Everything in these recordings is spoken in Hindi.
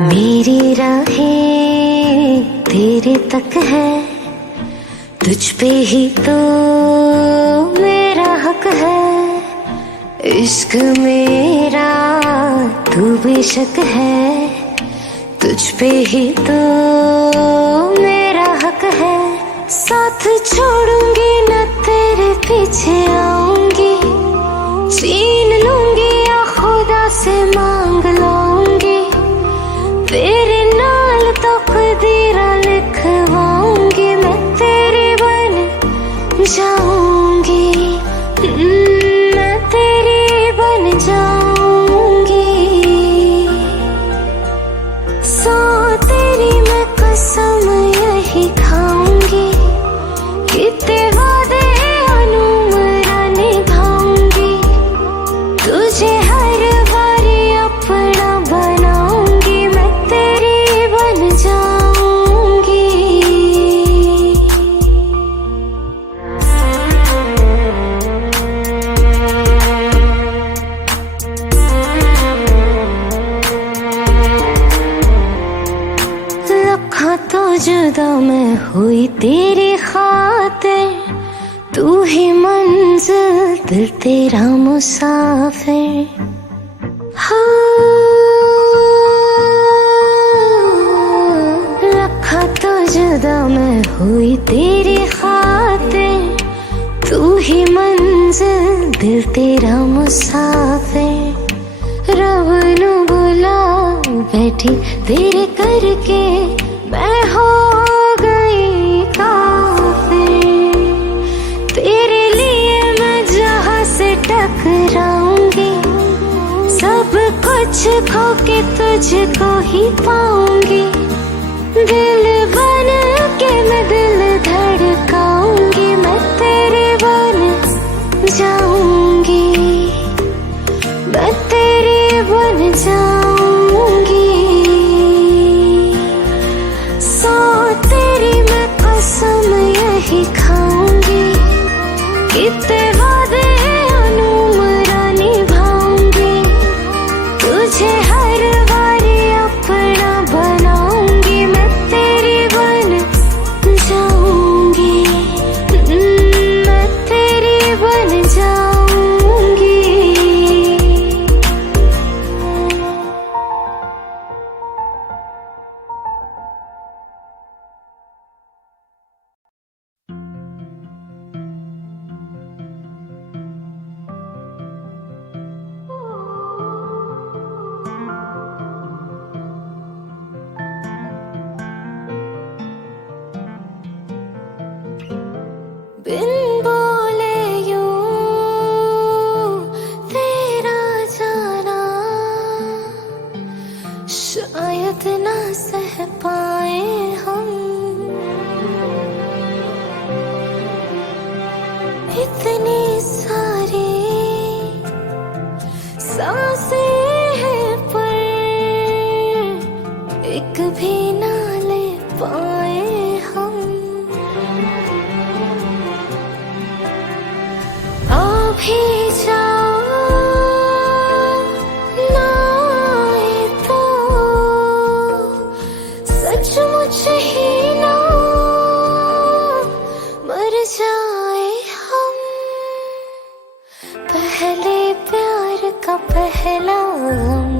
मेरी राहें तेरे तक है, तुझ पे ही तो मेरा हक है। इश्क मेरा तू बेशक है, तुझ पे ही तो मेरा हक है। साथ छोड़ूंगी न तेरे पीछे आऊंगी, छीन लूंगी या खुदा से मांग लूंगी। तेरे नाल तो कदीरा लिखवाऊंगी, मैं तेरी बन जाऊंगी, मैं तेरी बन जाऊंगी। सो तेरी मैं कसम यही खाऊंगी, कितने वादे अनुमरा निभाऊंगी। तुझे हर बारी अपना बनाऊंगी, मैं तेरी बन जाऊंगी। लखा तो जुदा मैं हुई तेरी खातिर, तू ही मंजिल दिल तेरा मुसाफिर। लखा तो जुदा मैं हुई तेरी खातिर, तू ही मंजिल दिल तेरा मुसाफिर। रब नू बुला बैठी तेरे करके, मैं हो गई काफिर। तेरे लिए मैं जहां से टकराऊंगी, सब कुछ खो के तुझको ही पाऊंगी। दिल बन के मैं दिल धड़काऊंगी, मैं तेरे बन जाऊंगी, मैं तेरी बन जाऊंगी। सो तेरी मैं कसम यही खाऊंगी, कितने वादे अनुमरा निभाऊंगी। तुझे हर बारी अपना बनाऊंगी, मैं तेरी बन जाऊंगी, मैं तेरी बन जाऊंगी। बिन बोले यूं तेरा जाना, शायद ना सह पाए हम। इतनी सारी सांसें हैं पर एक भी ना ले पाए हम। आ भी जाओ ना आए तो सचमुच ही ना मर जाए हम। पहले प्यार का पहला गम,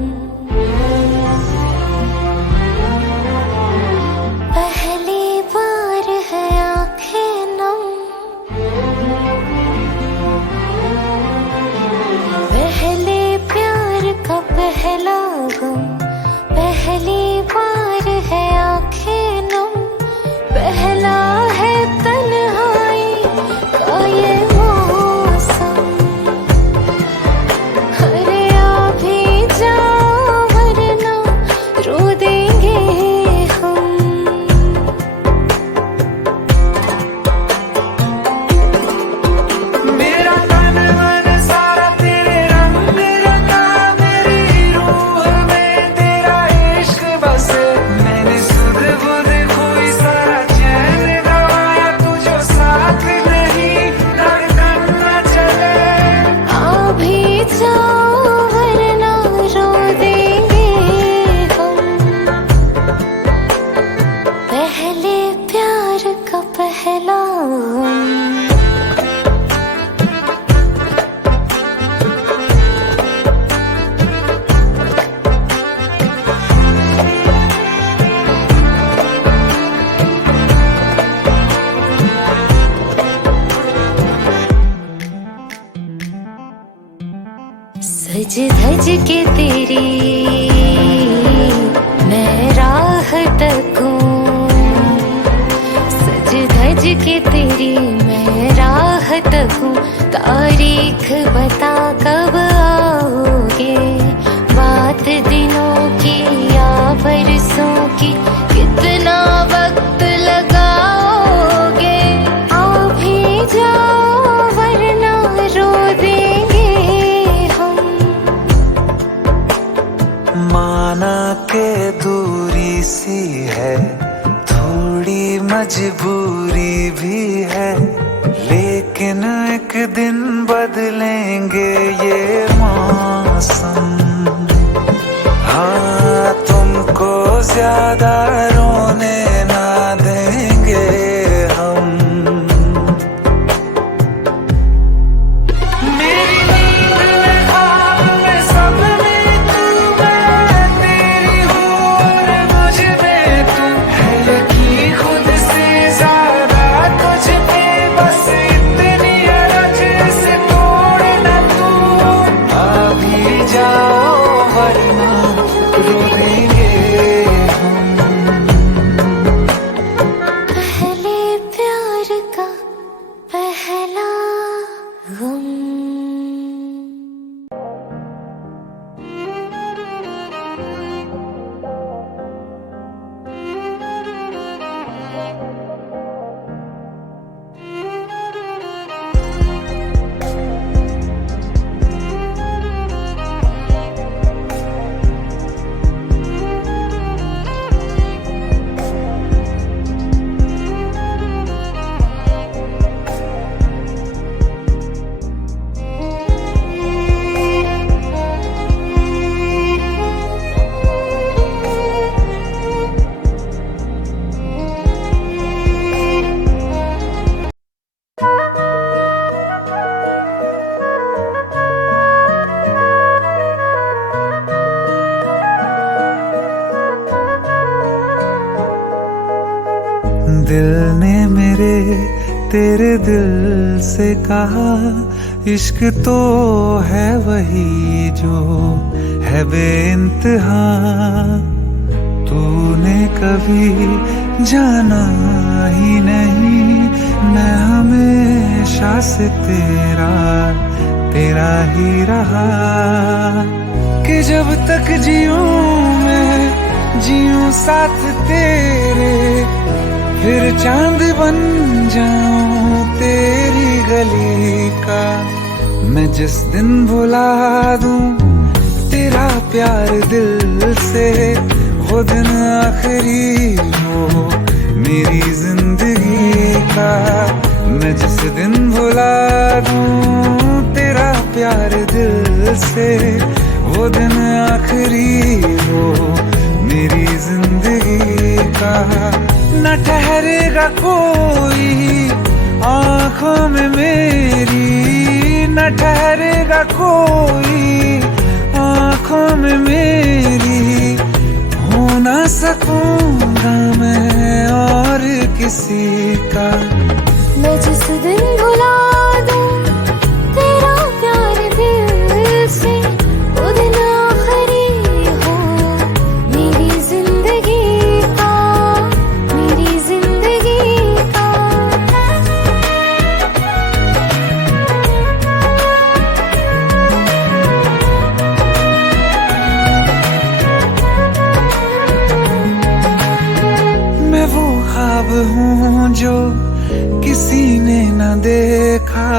सज धज के तेरी मैं राह तकूं, सज धज के तेरी मैं राह तकूं। तारीख बता कब आओगे, बात दिनों की या बरसों की, कितना वक्त लगाओगे। आ भी जाओ वरना रो देंगे हम। माना के दूरी सी है, थोड़ी मजबूरी भी है, लेकिन एक दिन बदलेंगे ये मौसम। हाँ, तुमको ज्यादा रोने ना देंगे हम। मेरी नींद में ख्वाब में सब में तू, मैं तेरी हूँ और मुझ में तू है। यकीन खुद से ज्यादा तुझ पे, बस इतनी अरज से तोड़ न तू। आ भी जाओ वरना रो देंगे हम। पहले प्यार का पहला गम। दिल ने मेरे तेरे दिल से कहा, इश्क तो है वही जो है बेइंतहा। तूने कभी जाना ही नहीं, मैं हमेशा से तेरा तेरा ही रहा। कि जब तक जीऊं मैं जीऊं साथ तेरे, फिर चांद बन जाऊं तेरी गली का। मैं जिस दिन भुला दूं तेरा प्यार दिल से, वो दिन आखिरी हो मेरी जिंदगी का। मैं जिस दिन भुला दूं तेरा प्यार दिल से, वो दिन आखिरी हो मेरी जिंदगी का। न ठहरेगा कोई आँखों में मेरी, न ठहरेगा कोई आँखों में मेरी। हो ना सकूंगा मैं और किसी का। मैं जिस दिन भुला दूं तेरा प्यार दिल से, वो दिन आखिरी हो मेरी जिंदगी का, मेरी जिंदगी का। मैं वो ख्वाब हूँ जो किसी ने न देखा,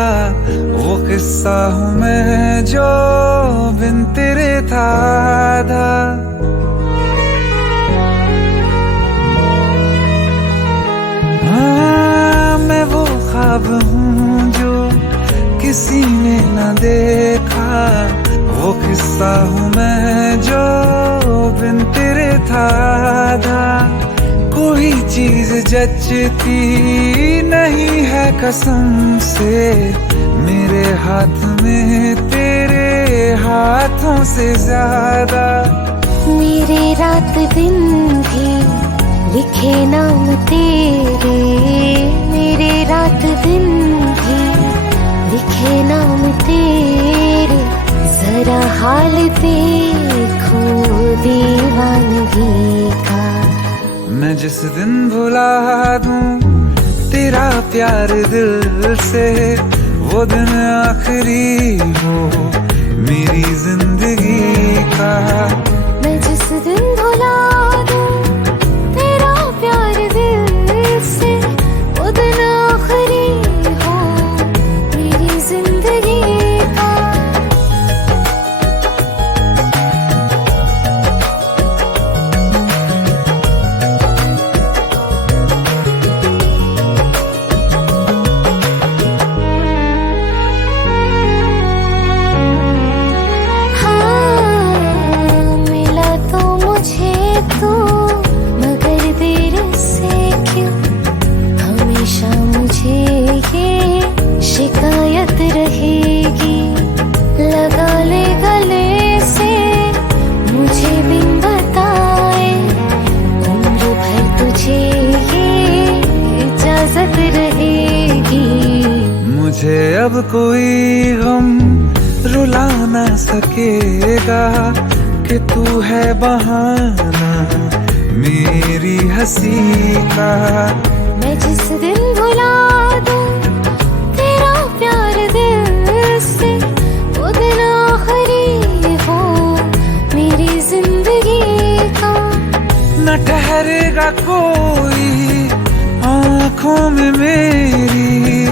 वो किस्सा हूँ मैं जो बिन तेरे था आधा। हाँ, मैं वो ख्वाब हूँ जो किसी ने न देखा, वो किस्सा हूँ मैं जो बिन तेरे था आधा। कोई चीज जचती नहीं है कसम से, मेरे हाथ में तेरे हाथों से ज्यादा। मेरे रात दिन भी लिखे नाम तेरे, मेरे रात दिन भी लिखे नाम तेरे। जरा हाल देखो दीवानगी का। मैं जिस दिन भुला दूं तेरा प्यार दिल से, वो दिन आखिरी हो मेरी जिंदगी का। मैं जिस दिन भुला दूं तेरा प्यार दिल से, वो दिन आखिरी हो मेरी जिंदगी का। शिकायत रहेगी लगा ले गले से, मुझे बिन बताए उम्र भर तुझे ये इजाजत रहेगी। मुझे अब कोई गम रुला ना सकेगा कि तू है बहाना मेरी हंसी का। मैं जिस दिन भुला दूं तेरा प्यार दिल से, वो दिन आखिरी हो मेरी जिंदगी का। न ठहरेगा कोई आँखों में मेरी,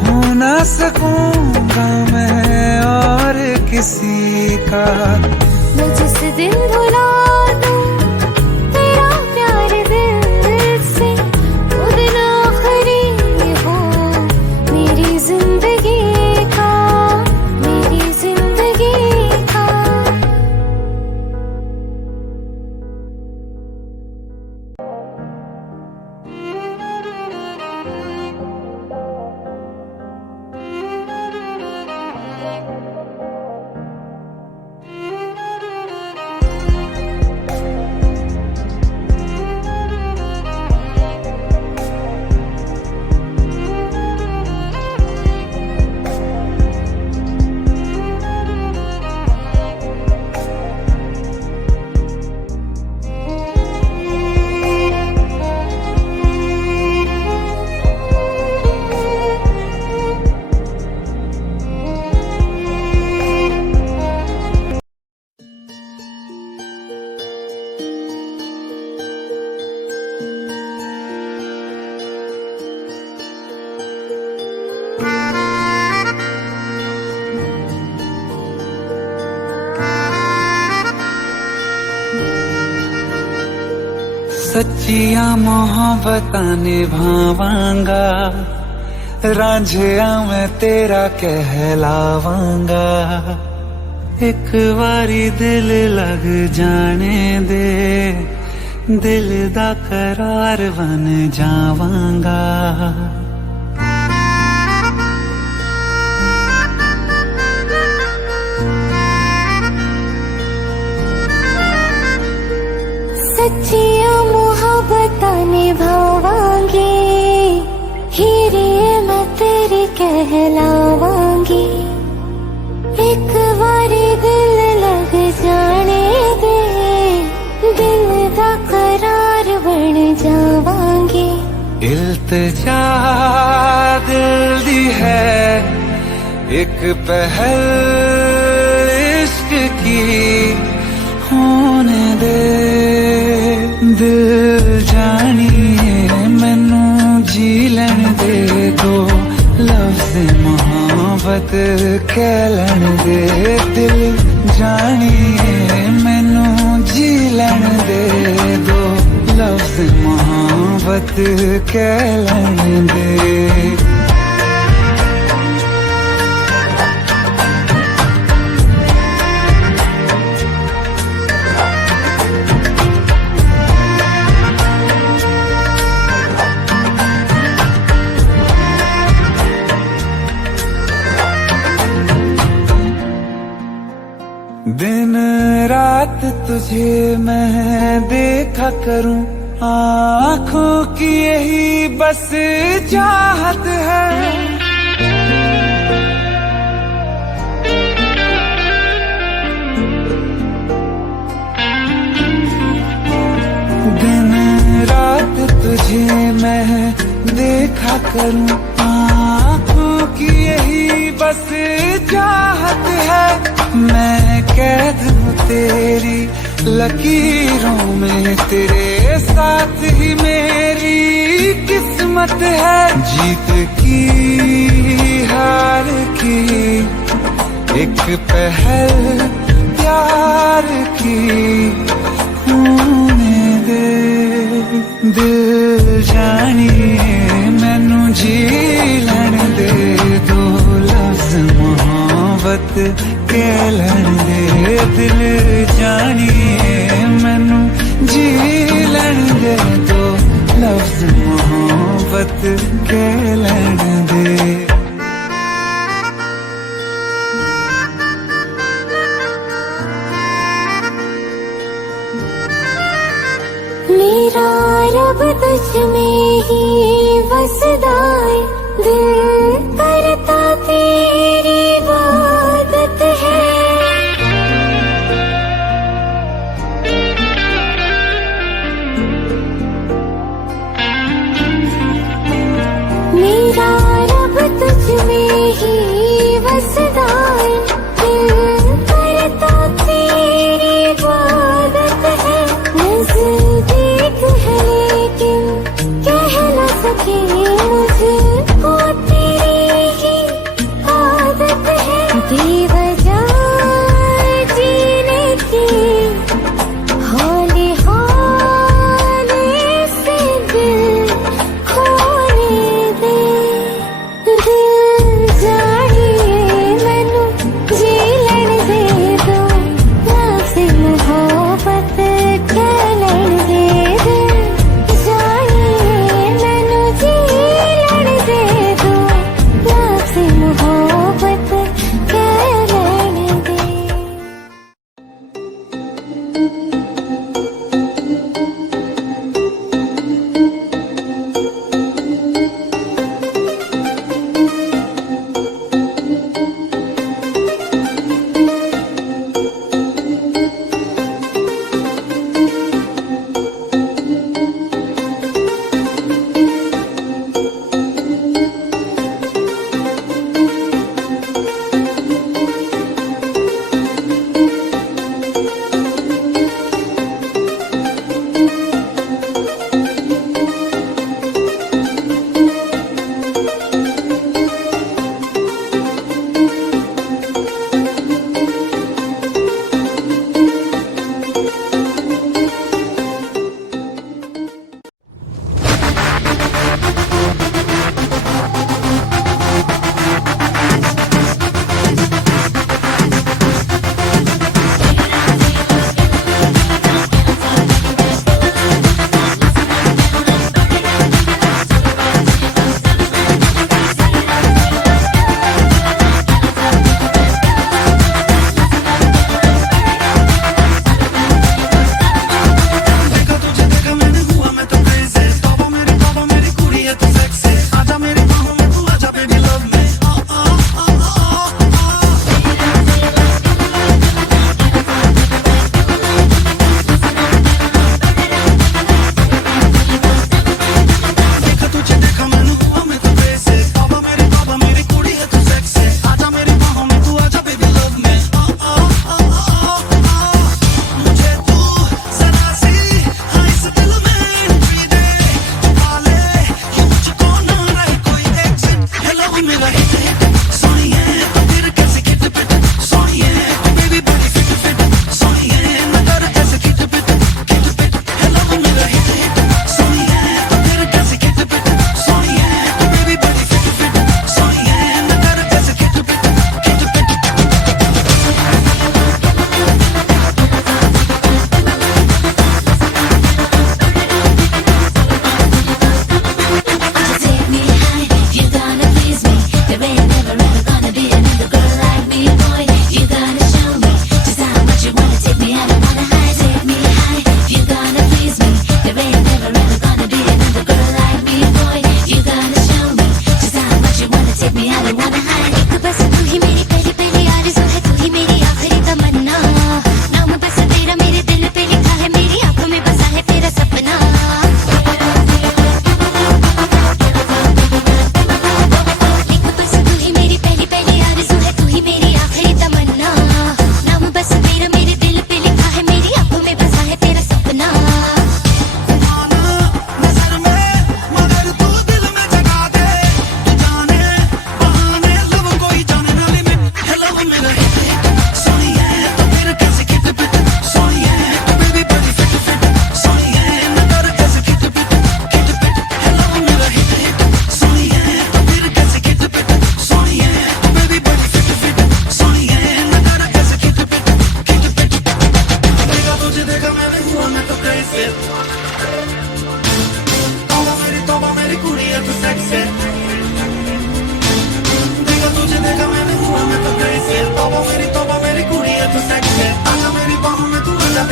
हो ना सकूंगा मैं और किसी का। मैं जिस दिन भुला दूं तेरा प्यार दिल से, वो दिन आखिरी हो मेरी जिंदगी का, मेरी जिंदगी का। सच्चिया मोहब्बतां निभावांगा, रांझिया मैं तेरा कहलावांगा। एक बारी दिल लग जाने दे, दिल दा करार बन जावांगा। सच्चिया मोहब्बतां निभावांगी, हीरे मैं तेरी कहलावांगी। एक बारी दिल लग जाने दे, दिल दा करार बन जावांगी। इल्तिजा दिल दी है एक पहल इश्क की, होने दे दिल जानिए मैनू जी लैन दे दो, लफ्ज़ मोहब्बत कह लैन दे। दिल जानिए मैनू जी लैन दे दो, लफ्ज़ मोहब्बत कह लैन दे। दिन रात तुझे मैं देखा करूं, आँखों की यही बस चाहत है। तुझे मैं देखा करूं, आँखों की यही बस चाहत है। मैं कैद हूँ तेरी लकीरों में, तेरे साथ ही मेरी किस्मत है। जीत की हार की एक पहल प्यार की होने दे। दिल जानिए मैनू जी लैण दे, दो लफ्ज मोहब्बत के लैण दे। दिल जानिए मैनू जी लैण दे, दो लफ्ज मोहब्बत के लैण दे। मेरा रब तुझ में ही बसदा है, दिल करता तेरी इबादत है। मेरा रब तुझ में ही बसदा है, दिल करता तेरी इबादत है। नज़दीक है लेकिन कह न सके मुझको।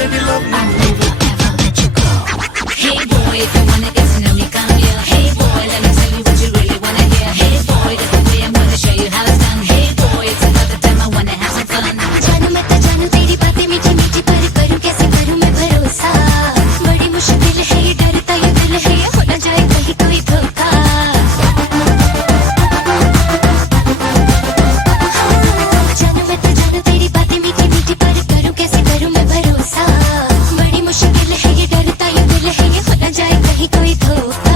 baby, love me. I'll never ever let you go. Hey boy, if you wanna get to know me, come here. Hey boy, let me tell you what you really wanna hear. Hey boy, that's the way I'm gonna show you how it's done. Hey boy, it's another time I wanna have some fun. जानू मैं तो जानू तेरी बातें मीठी मीठी, पर करूँ कैसे करूँ मैं भरोसा। बड़ी मुश्किल है ये, डरता ये दिल है ये, हो ना जाए कहीं कोई धोखा। जानू मैं तो जानू तेरी बातें मीठी मीठी, पर करूँ कैसे करूँ मैं भरोसा। बड़ी मुश्किल है ये, डरता ये दिल है ये, हो ना जाए कहीं कोई धोखा।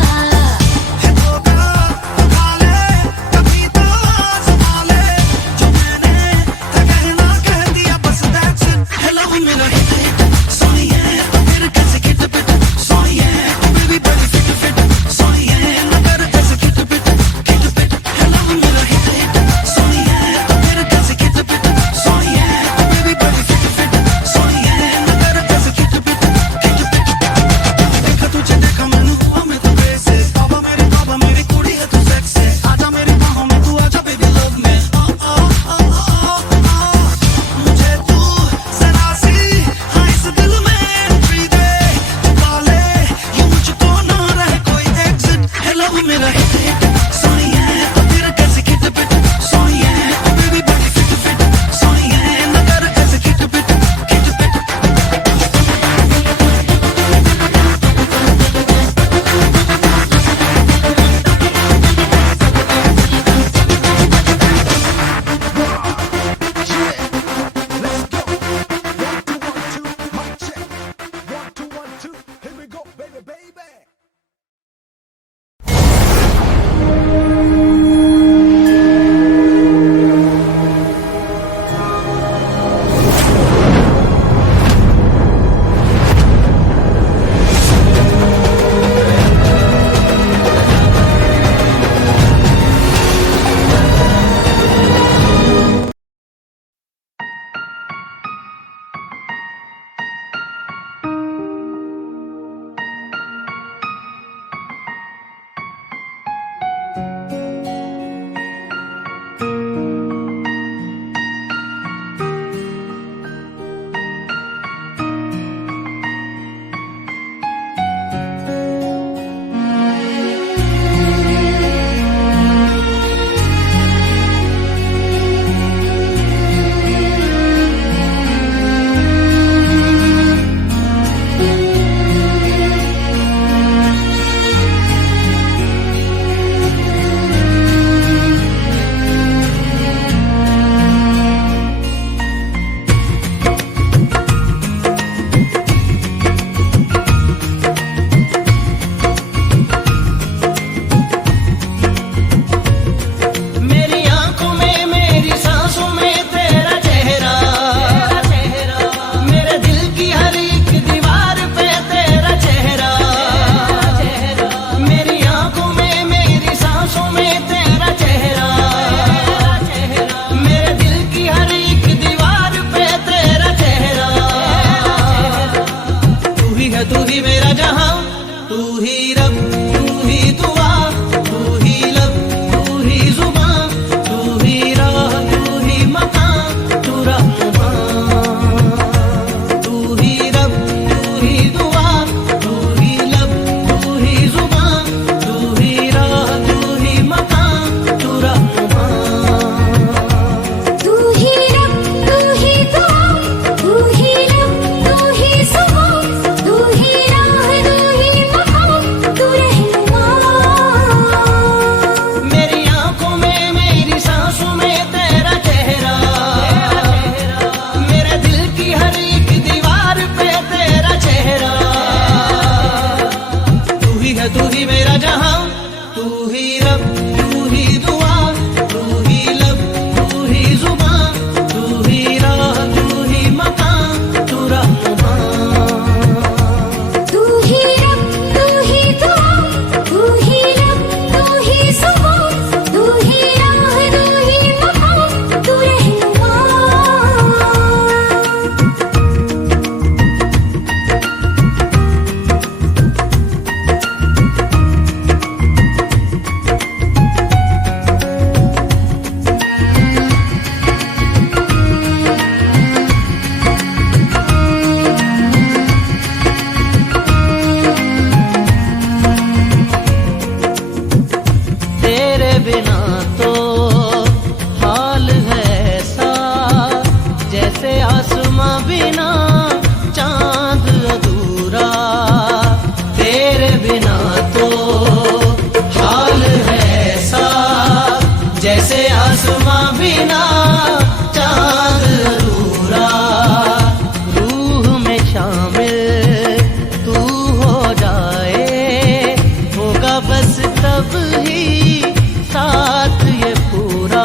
तब ही साथ ये पूरा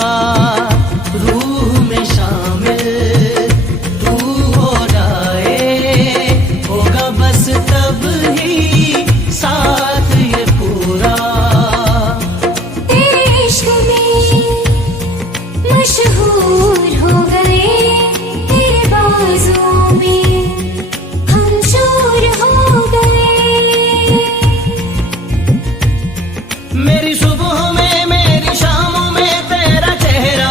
रूह में शामिल तू हो जाए, होगा बस तब ही साथ ये पूरा। तेरे इश्क में मशहूर हो गए, तेरे बाजों में हम चोर हो गए। मेरी सुबह में मेरी शामों में तेरा चेहरा,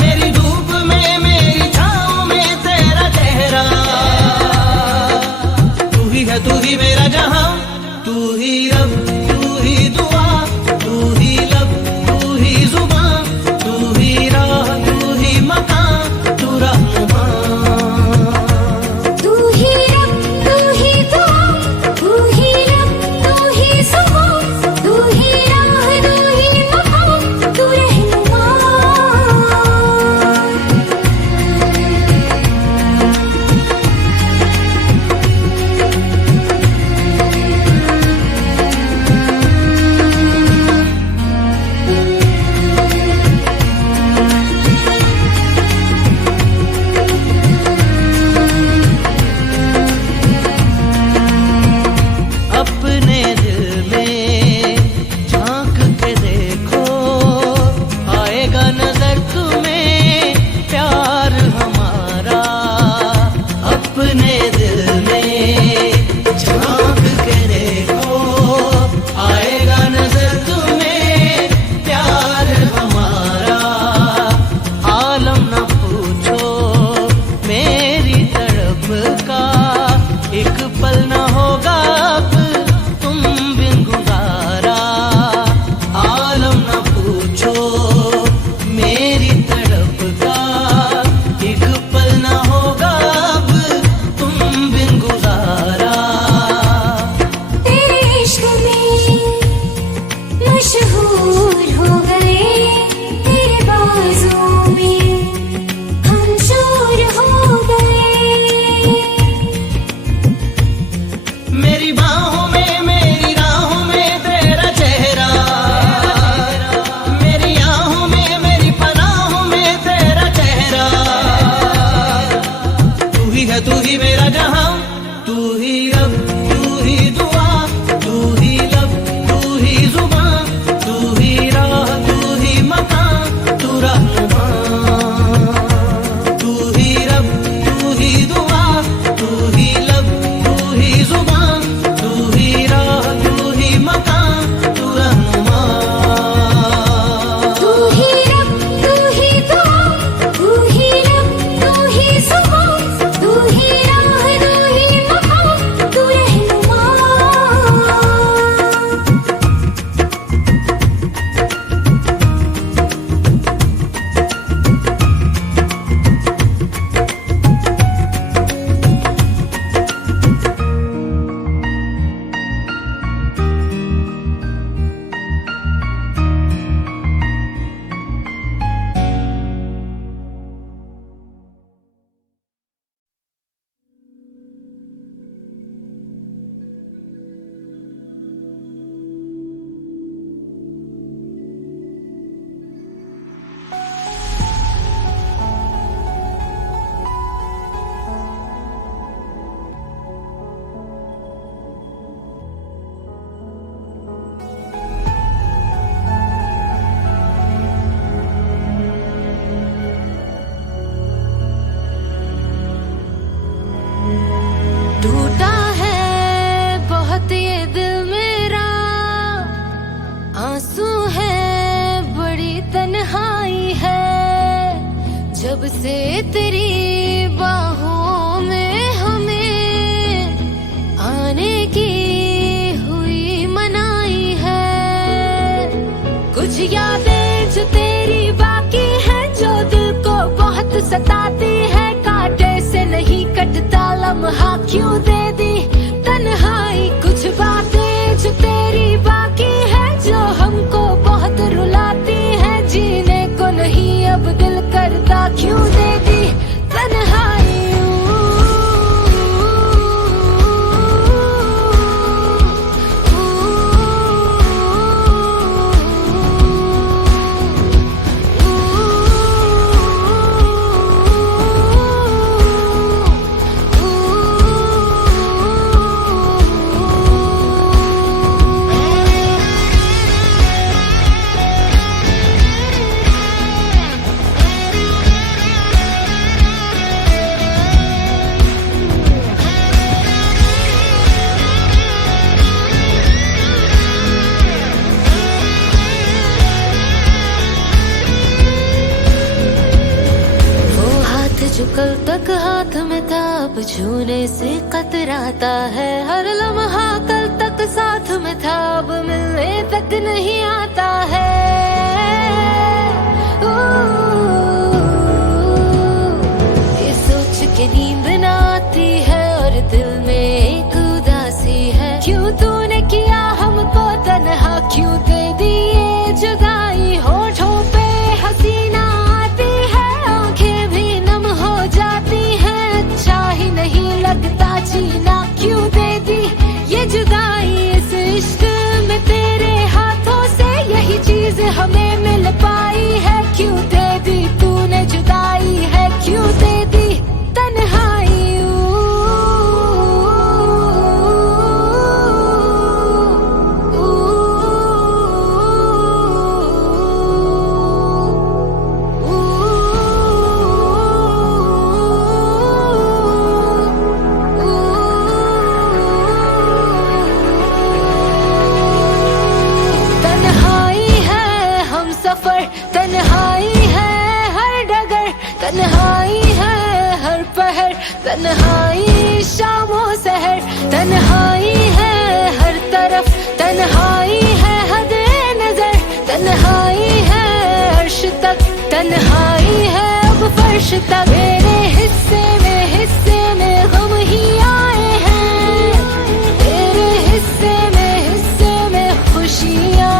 मेरी धूप में मेरी छाँव में तेरा चेहरा। तू ही है तू ही मेरा जहां, तू ही रब तू ही दुआ, तू ही लब तू ही जुबान, तू ही राह तू ही मकान, तू रहनुमा। तू ही रब तू ही दुआ, तू ही लब तू ही जुबान, तू ही राह तू ही मकान, तू रहनुमा। अपने दिल में झांक के देखो, आएगा नजर तुम्हें प्यार हमारा। अपने दिल में झांक के देखो, आएगा नजर तुम्हें प्यार हमारा। आलम न पूछो मेरी तड़प का, एक पल न होगा अब तुम बिन गुजारा। आलम न पूछो मेरी तड़प का, एक पल न होगा अब तुम बिन गुजारा। तेरे इश्क में मशहूर हो गए, तेरे बाजों में हम चोर हो गए। मेरी बाहों में मेरी राहों में तेरा चेहरा, मेरी आहों में मेरी पनाहों में तेरा चेहरा। तू ही है तू ही मेरा जहां, तू ही रब तू ही दुआ, तू ही लब तू ही जुबान, तू ही राह तू ही मकान, तू रहनुमा। तू ही रब तू ही दुआ, तू ही लब तू ही जुबान, तू ही राह तू ही मकान, तू रहनुमा। तू ही रब तू ही दुआ, तू ही लब तू ही जुबान, तू ही राह तू ही मकान, तू रहनुमा। टूटा है बहुत ये दिल मेरा, आंसू है बड़ी तन्हाई है। जब से तेरी बाहों में हमें आने की हुई मनाई है। कुछ यादें जो तेरी बाकी हैं, जो दिल को बहुत सताती है। कांटे से नहीं कटता लम्हा क्यों दे दी तन्हाई। कुछ बातें जो तेरी बाकी है, जो हमको बहुत रुलाती है। जीने को नहीं अब दिल करता क्यों दे दी तन्हाई। छूने से कतराता है हर लम्हा, कल तक साथ में था अब मिलने तक नहीं आता है। ये सोच के नींद ना आती है और दिल में एक उदासी है। क्यों तूने किया हमको तन्हा, क्यों दे दी ये जुदाई। होठों पे हसीना आती है, आंखें भी नम हो जाती हैं। अच्छा ही नहीं लगता जीना, क्यों दे दी ये जुदाई। इस इश्क में तेरे हाथों से यही चीज हमें मिल पाई है। क्यों दे दी तूने जुदाई है, क्यों दे दी तन्हाई। तन्हाई है हर डगर, तन्हाई है हर पहर, तन्हाई शामों सहर। तन्हाई है हर तरफ, तन्हाई है हद नजर, तन्हाई है अर्श तक, तन्हाई है अब फर्श तक। मेरे हिस्से में गम ही आए हैं, तेरे हिस्से में खुशियाँ।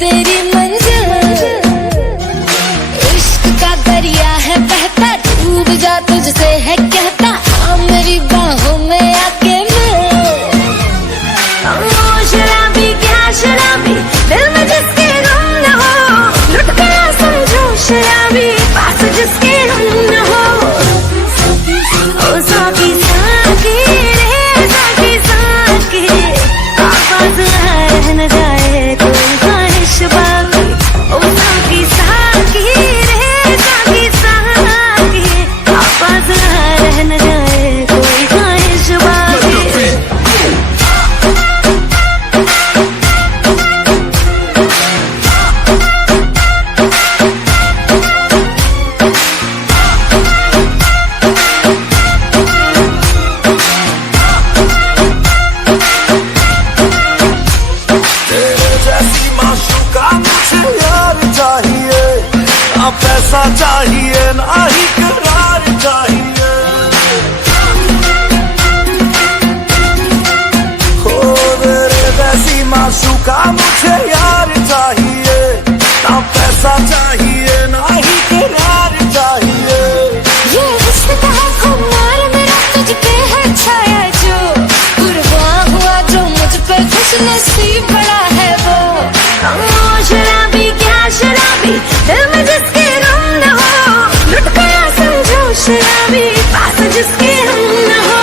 तेरी मंजिल इश्क का दरिया है बहता, डूब जा तुझसे है कहता। आ मेरी बाहों में आके मिल, शराबी क्या शराबी, दिल में जिसके गम न हो। लुट गया समझो शराबी, पास जिसके हम न हो। ओ साकी साकी रे साकी साकी, आवाज रह न जाए कोई बाकी। ओ साकी साकी रे साकी साकी, आवाज रह न जाए कोई ख्वाहिश बाकी। पैसा चाहिए ना ही करार चाहिए, हो मेरे वैसी माशूका मुझे यार चाहिए। ना पैसा चाहिए ना ही करार चाहिए। ये रिश्ता है खुमार मेरा तुझ पे है छाया, जो कुर्बान हुआ जो मुझ पे खुश नसीब बड़ा है वो। शराबी क्या शराबी, दिल में जिसके गम न हो। लुट गया समझो शराबी, पास जिसके हम न हो।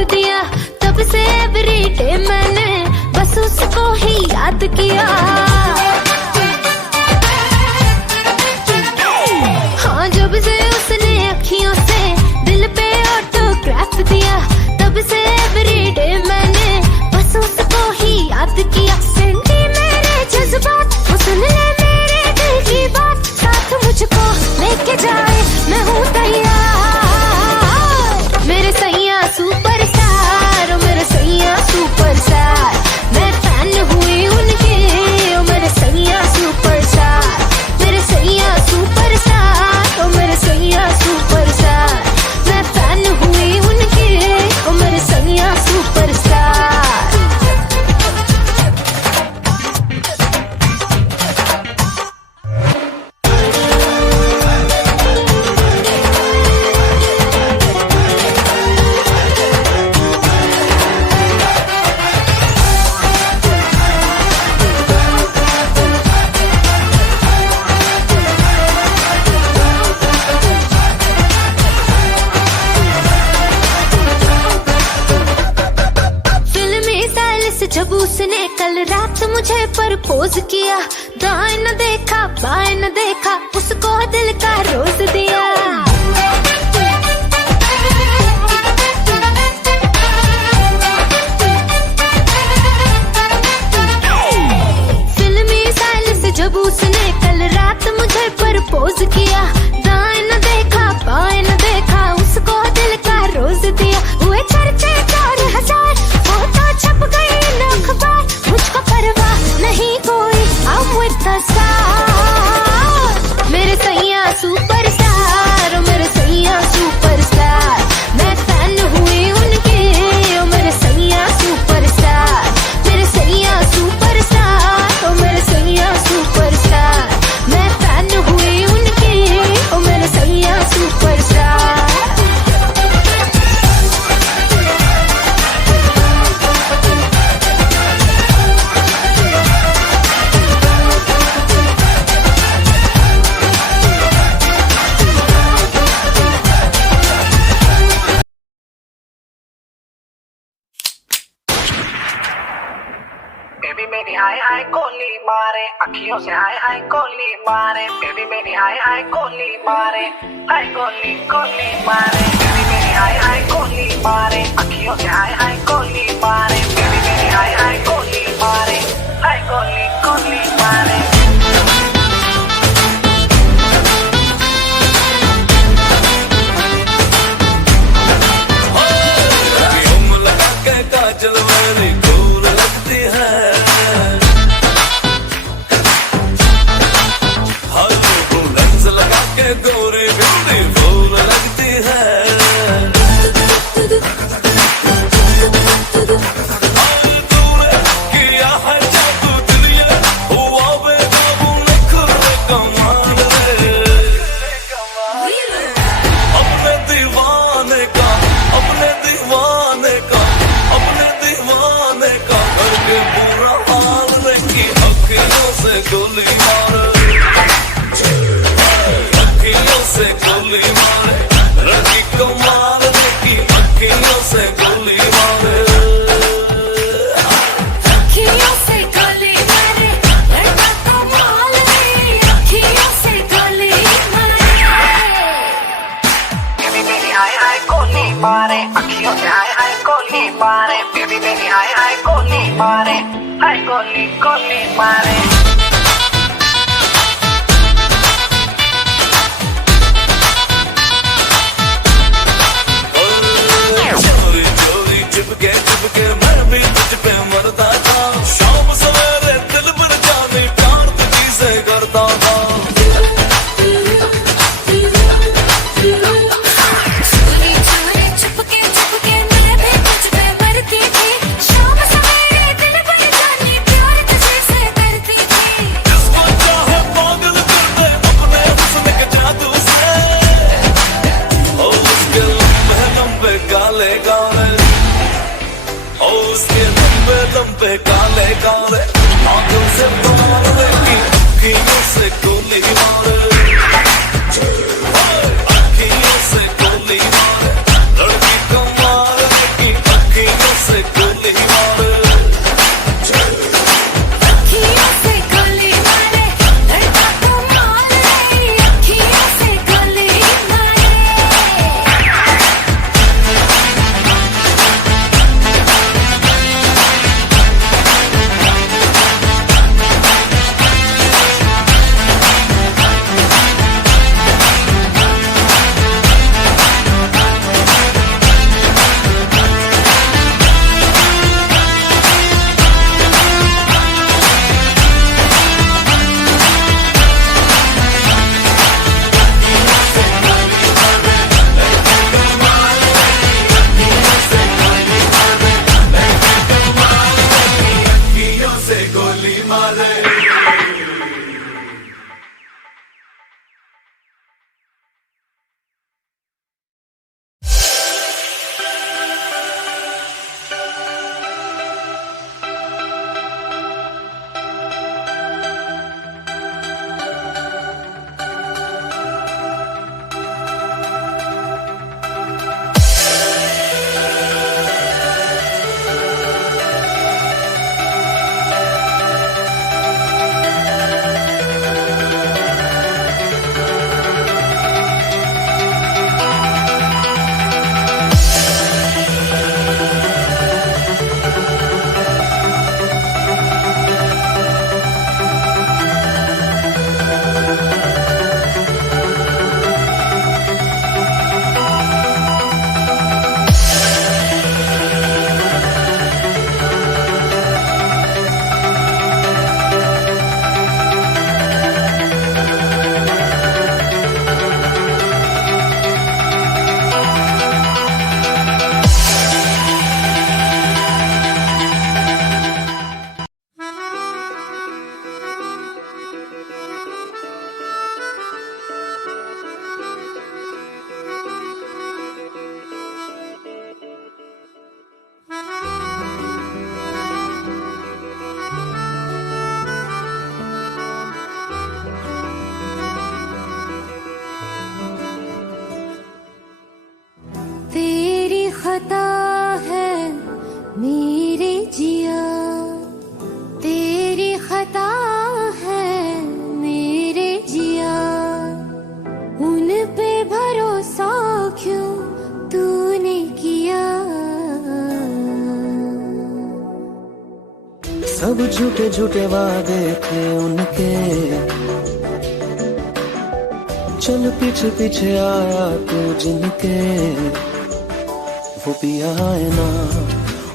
स्क्रैप दिया, तब से एवरीडे मैंने बस उसको ही याद किया। हाँ, जब से उसने अखियों से दिल पे ऑटोग्राफ दिया, तब से एवरीडे मैंने बस उसको ही याद किया। सेंटी मेरे जज्बात, वो सुन ले मेरे दिल की बात, साथ मुझको लेके जाए मैं हूँ तैयार। मेरे सैया सुपरस्टार, ओ मेरे सैया सुपरस्टार, मैं फैन हुई उनके, ओ मेरे सैया सुपरस्टार। मेरे सैया सुपरस्टार, ओ मेरे सैया सुपरस्टार, मैं फैन हुई उनके, ओ मेरे सैया सुपरस्टार। जब उसने कल रात मुझे प्रपोज किया, दाएं न देखा बाएं न देखा, उसको दिल का रोज दिया। फिल्मी स्टाइल से जब उसने कल रात मुझे प्रपोज किया, दाएं न देखा बाएं न देखा, उसको दिल का रोज दिया। हुए चर्चे 4000, फोटो छप गई इन अखबार, मुझको परवाह नहीं कोई, I'm with the star। मेरे सैया सुपरस्टार, ओ मेरे सैया सुपरस्टार, मैं फैन हुई उनके, ओ मेरे सैया सुपरस्टार। मेरे सैया सुपरस्टार, ओ मेरे सैया सुपरस्टार, मैं फैन हुई उनके, ओ मेरे सैया सुपरस्टार। बेबी मेरी हाय हाय कोली मारे, अखियों से हाय हाय कोली मारे। बेबी मेरी हाय हाय कोली मारे, हाय कोली कोली मारे। बेबी मेरी हाय हाय कोली मारे, अखियों से हाय हाय कोली मारे। बेबी मेरी हाय हाय कोली मारे, हाय कोली कोली मारे। काजल वाली गोर लगती है, हर लेंस लगा के गोरी ब्यूटीफुल लगती है। तूने किया है जादू दिलिया, हुआ बेकाबू नखरे कमाल रे। अपने दीवाने का, अपने दीवाने का, अपने दीवाने का करके बुरा हाल देखी, अखियों से गोली मारे, अखियों से गोली मारे, लड़की कमाल देखी, अखियों से गोली मारे। अखियों से गोली मारे, लड़का कमाल है, अखियों से गोली मारे। बेबी मेरी हाय हाय कोली मारे, अखियों से हाय हाय कोली मारे। बेबी मेरी हाय हाय कोली मारे, हाय कोली कोली मारे। चोरी चोरी चिपके चिपके मैं भी तुझ पे मरता था, शाम सवेरे दिल भर जाने प्यार तुझी से करता था। चोरी चोरी चुपके चुपके मैं भी तुझ पे मरती थी, शाम सवेरे दिल भर जाने प्यार तुझे से करती थी। जिसको चाहे पागल कर दे अपने हुस्न के जादू से, ओ उसके लंबे लंबे काले काले, ओ उसके लंबे लंबे काले काले, आंखों से मार देखी, अखियों से गोली मारे, अखियों से गोली मारे, लड़की कमाल देखी, खता है मेरे जिया, तेरी खता है मेरे जिया, उन पे भरोसा क्यों तूने किया। सब झूठे झूठे वादे थे उनके, चल पीछे पीछे आया तू जिनके, वो पिया है ना,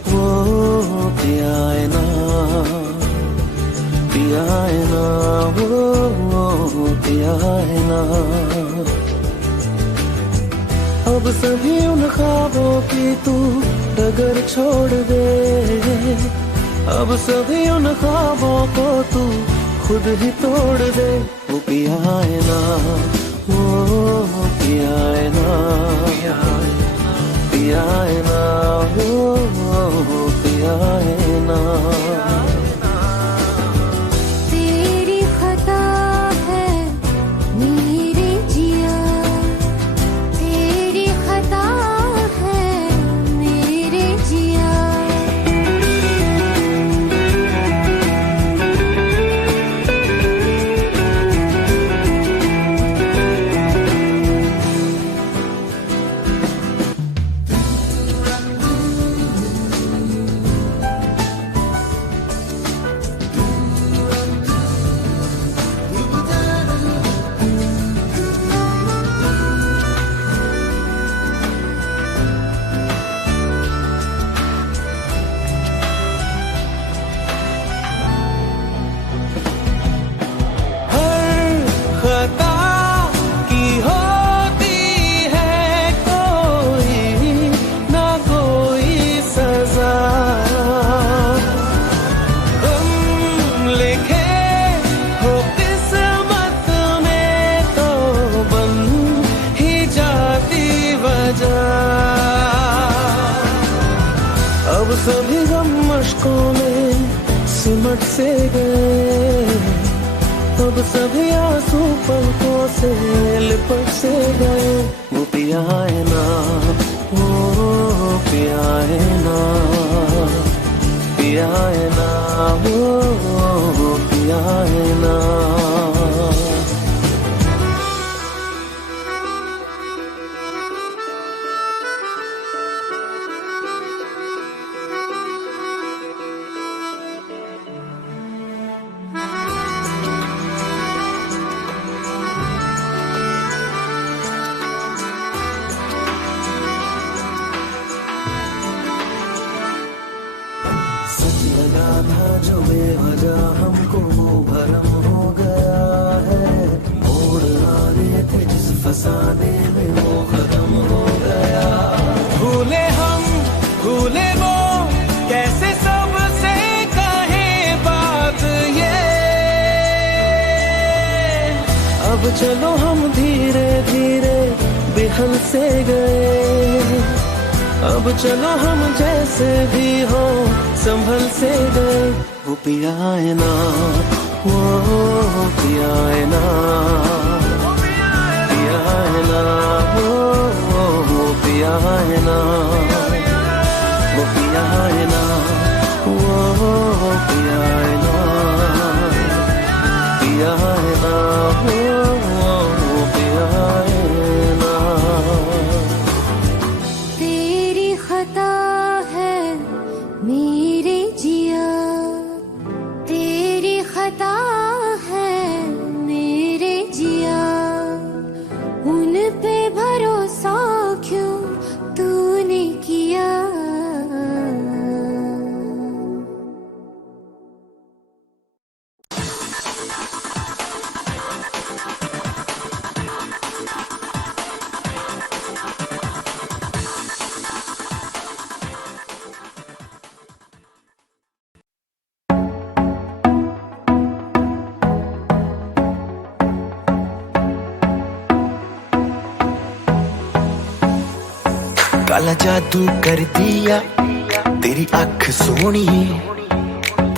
वो पिया है ना, पिया है ना, वो पिया है ना। अब सभी उन ख्वाबों की तू डगर छोड़ दे, अब सभी उन ख्वाबों को तू खुद ही तोड़ दे। वो पिया है ना, वो पिया है ना, पिया है ना, वो पिया है ना। तेरी खता है मेरे जिया, तेरी खता है मेरे जिया। अब सभी गम मशकों में सिमट से गए, अब सभी आंसू पलकों से लिपट से गए। वो पिया है ना, वो पिया है ना, पिया है ना, वो पिया है ना। लगा था जो बेवजह हमको वो भरम हो गया है, मोड़ आ रहे थे जिस फसाने में वो खत्म हो गया। भूले हम भूले वो कैसे सबसे कहे बात ये, अब चलो हम धीरे धीरे बिहल से गए, अब चलो हम जैसे भी हो संभल से गए। वो पिया है ना, वो पिया है ना, पिया है ना, वो पिया है ना, वो पिया है ना, वो पिया है ना, पिया है ना, वो पिया है ना। तेरी खता है मेरे जिया, तेरी खता है मेरे जिया, उन पे भरोसा क्यों तूने किया। काला जादू कर दिया तेरी अख सोनी,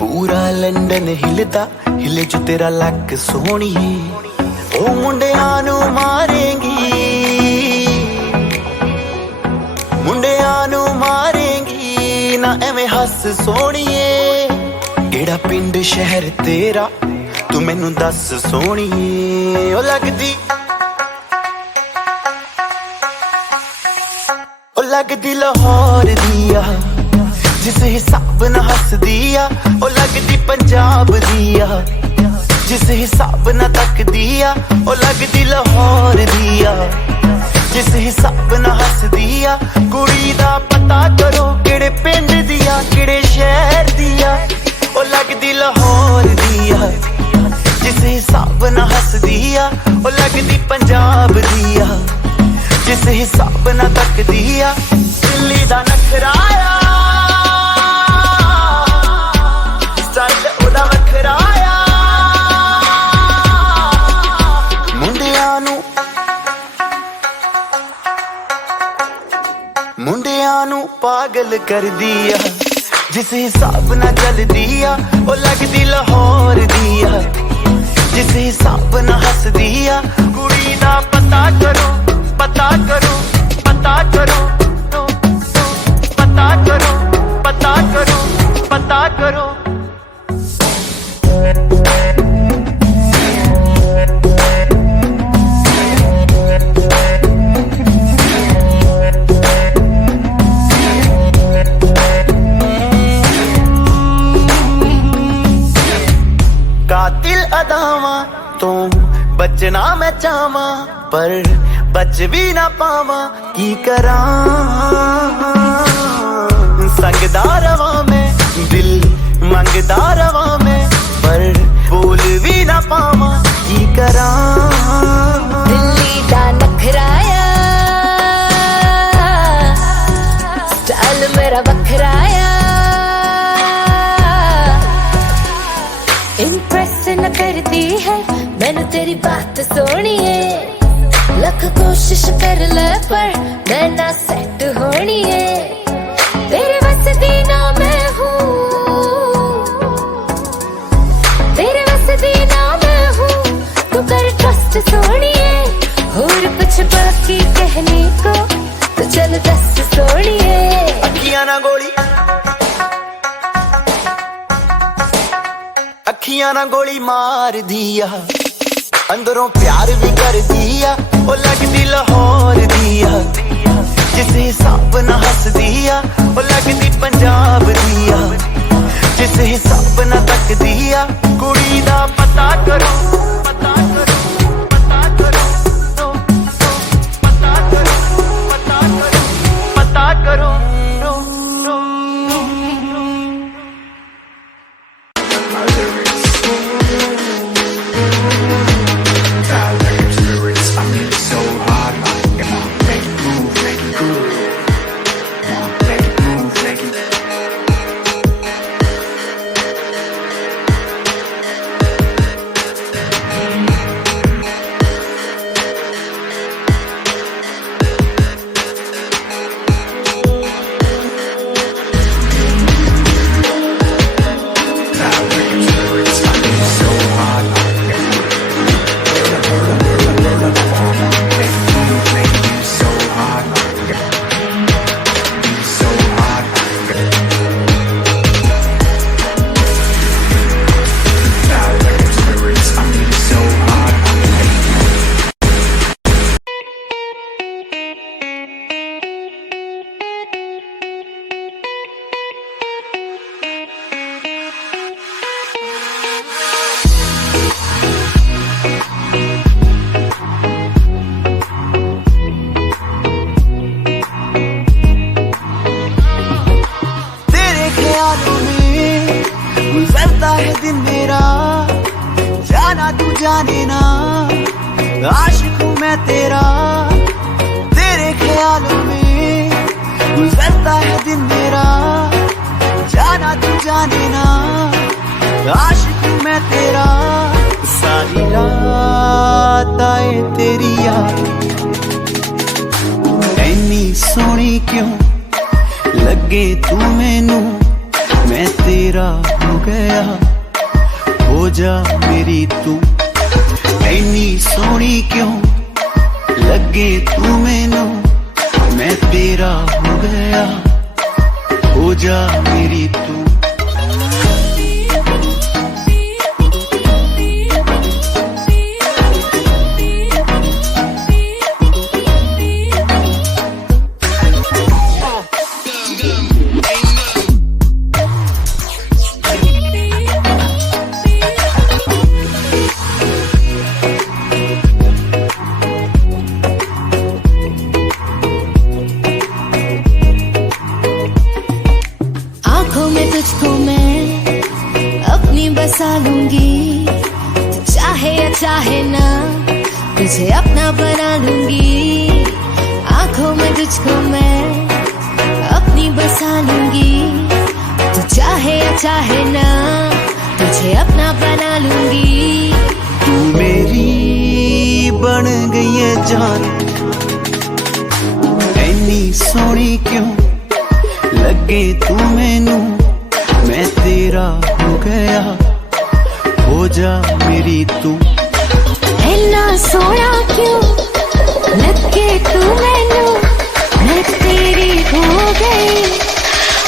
पूरा लंडन हिलदा हिले जो तेरा लक सोनी। ओ मुंडियां नू मारेंगी, मुंडियां नू हस सोहणीए केड़ा पिंड शहर तेरा तू मैनू दस सोहणीए ओ लगदी लाहौर दिया जिस हिसाब न हस दिया ओ लगदी पंजाब दिया जिस हिसाब न तक दिया ओ लगदी लाहौर दिया जिस हिसाब न हस दिया कुड़ी दा पता करो केड़े पिंड दिया केड़े शहर दिया ओ लगदी लाहौर दिया जिस हिसाब न हस दिया ओ लगदी पंजाब दिया जिस हिसाब न तक दिया दिल्ली दा नखराया स्टाइल ओदा वखराया मुंडियां नू पागल कर दिया जिस हिसाब न चल दिया ओ लगदी लाहौर दिया जिस हिसाब न हस दिया कुड़ी दा पता करो पता करो पता करो पता करो पता करो पता करो कातिल अदावा तो बचना मैं चाहवा पर बच भी ना पावा की करा संगदा रवा मैं दिल मंगदा रवा मैं पर बोल भी ना पावा की करा दिल्ली दा नखराया स्टाइल मेरा बखराया इम्प्रेस न करती है मैनू तेरी बात सोनी है लख कोशिश कर ले पर मैं ना सेट होनी है तेरे बस दी ना मैं हूँ तेरे बस दी ना मैं हूँ तू कर ट्रस्ट सोनी है और कुछ बाकी कहने को तो चल दस सोनी है अखियां ना गोली मार दिया अंदरों प्यार भी कर दिया ओ लगदी लाहौर दिया जिस हिसाब न हस दिया ओ लगदी पंजाब दिया जिस हिसाब न तक दिया कुड़ी दा पता करो पता करो पता करो पता करो पता करो पता करो जाने ना आशिक हूँ मैं तेरा तेरे ख्यालों में गुजरता है दिन मेरा जाना तू जाने ना आशिक हूँ मैं तेरा सारी रात आए तेरी याद ऐनी सोनी क्यों लगे तू मैनू मैं तेरा हो गया हो जा मेरी तू ऐनी सोनी क्यों लगे तू मैनू मैं तेरा हो गया हो जा जा मेरी तू। आंखों में तुझको मैं अपनी बसा लूंगी, तू चाहे या चाहे ना तुझे अपना बना लूंगी। आंखों में तुझको मैं अपनी बसा लूंगी, तू चाहे या चाहे ना तुझे अपना बना लूंगी। तू मेरी बन गई है जान, ऐनी सोनी क्यों लगे तू मैनू, मैं तेरा हो गया, हो जा मेरी तू। इन्ना सोना क्यों लगे तू मैनू, मैं तेरी हो गई,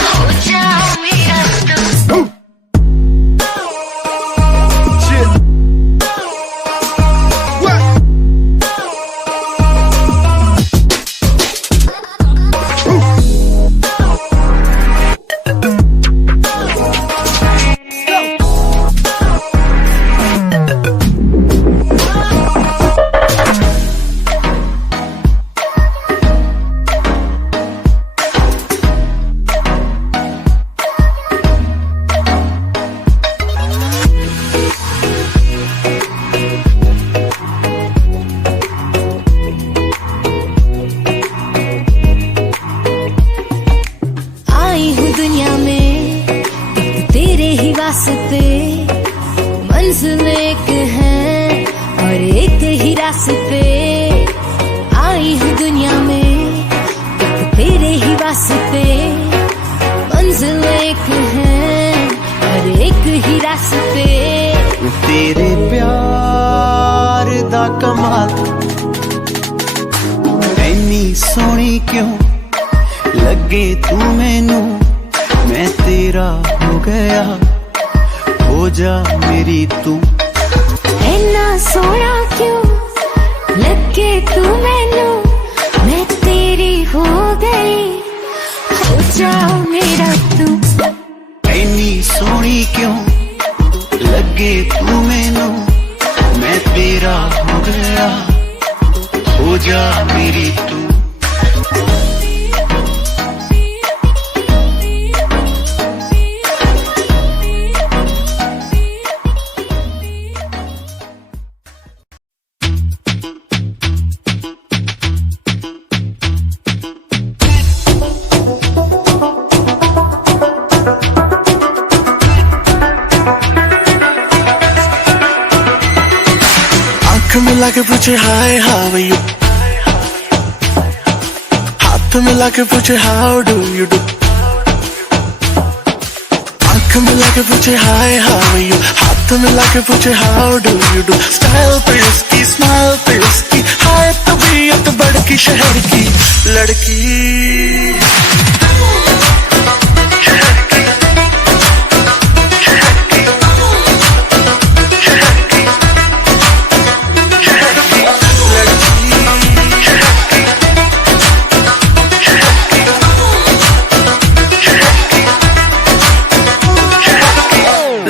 हो जा मेरा तू। दुनिया में एक तेरे ही वास्ते, मंजिल एक है और एक ही रास्ते। आई हूँ दुनिया में एक तेरे ही वास्ते, मंजिल एक है और एक ही रास्ते। तेरे प्यार दा कमाल, ऐनी सोनी क्यों लगे तू मैनू, मैं तेरा हो गया, हो जा मेरी तू। इन्ना सोना क्यों लगे तू मैनू, मैं तेरी हो गई, हो जा मेरा तू। ऐनी सोनी क्यों लगे तू मैनू, मैं तेरा हो गया, हो जा मेरी तू। आँख मिला के पूछे हाय हाउ यू, हाथ मिला के पूछे हाउ डू यू डू। आँख मिला के पूछे हाय हाउ यू, हाथ मिला के पूछे how do you do. Style पे उसकी, स्माइल पे उसकी, हाय तबीयत बड़की शहर की लड़की।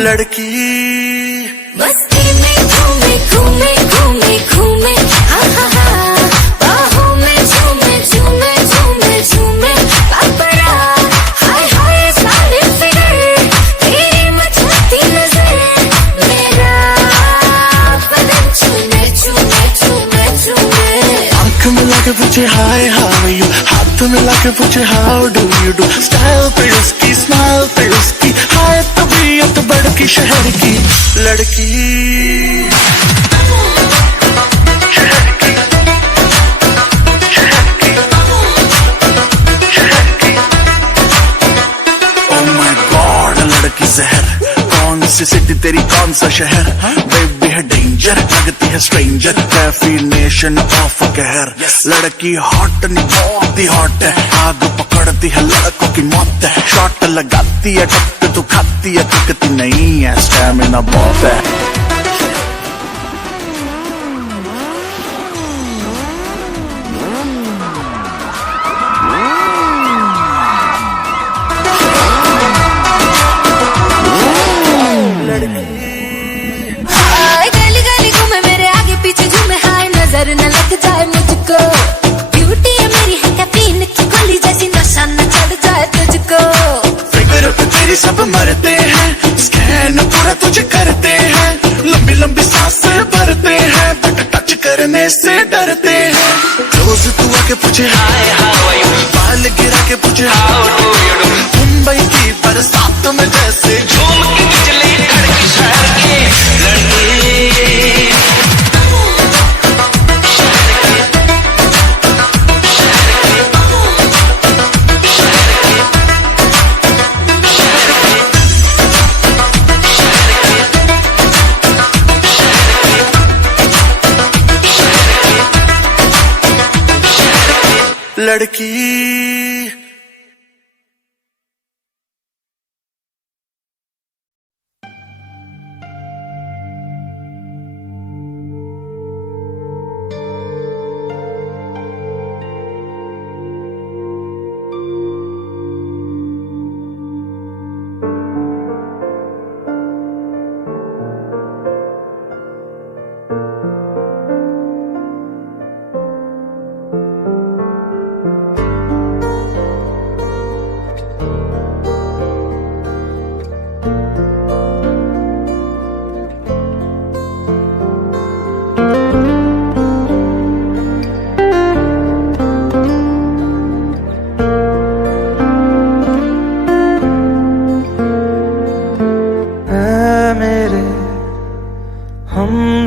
लड़की मस्ती में घूमे घूमे घूमे घूमे, हा हा हा, बाहों में झूमे झूमे झूमे झूमे, पापरा हाय हाय स्माइलिंग फिगर, तेरी मचलती नजर, मेरा बदन चूमे चूमे चूमे चूमे। आँख मिला के पूछे हाय हाउ यू, हाथ मिला के पूछे how do you do. Style पे उसकी, स्माइल पे उसकी, हाय तबीयत बड़की शहर की लड़की। Oh my God, लड़की जहर, कौन सी सिटी तेरी कौन सा शहर, बेबी है डेंजर, लगती है स्ट्रेंजर, डेफिनेशन ऑफ कहर। लड़की हॉट नहीं बहुत ही हॉट है, आग पकड़ मारती है लड़कों की मौत है, शॉट लगाती है टक तू खाती है दिक्कत नहीं है, स्टैमिना बहुत है। गली गली घूमे मेरे आगे पीछे झूमे, हाय नजर न लग जाए मुझको, ब्यूटी है मेरी है कैफीन की गोली जैसी, नशा न चढ़ जाए तुझको। फिगर पे तेरी सब मरते हैं, स्कैन पूरा तुझे करते हैं, लंबी लंबी सांसें भरते हैं, बट टच करने से डरते हैं। रोज तू आके पूछे हाय हाउ आर यू, बाल गिरा के पूछे how do you do, Mumbai की बरसात में जैसे झूम के बिजली कड़की शहर की लड़की। लड़की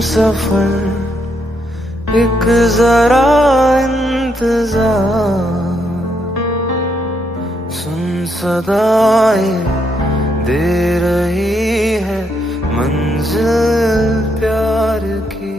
सफर एक जरा इंतजार, सुन सदाएं दे रही है मंजिल प्यार की।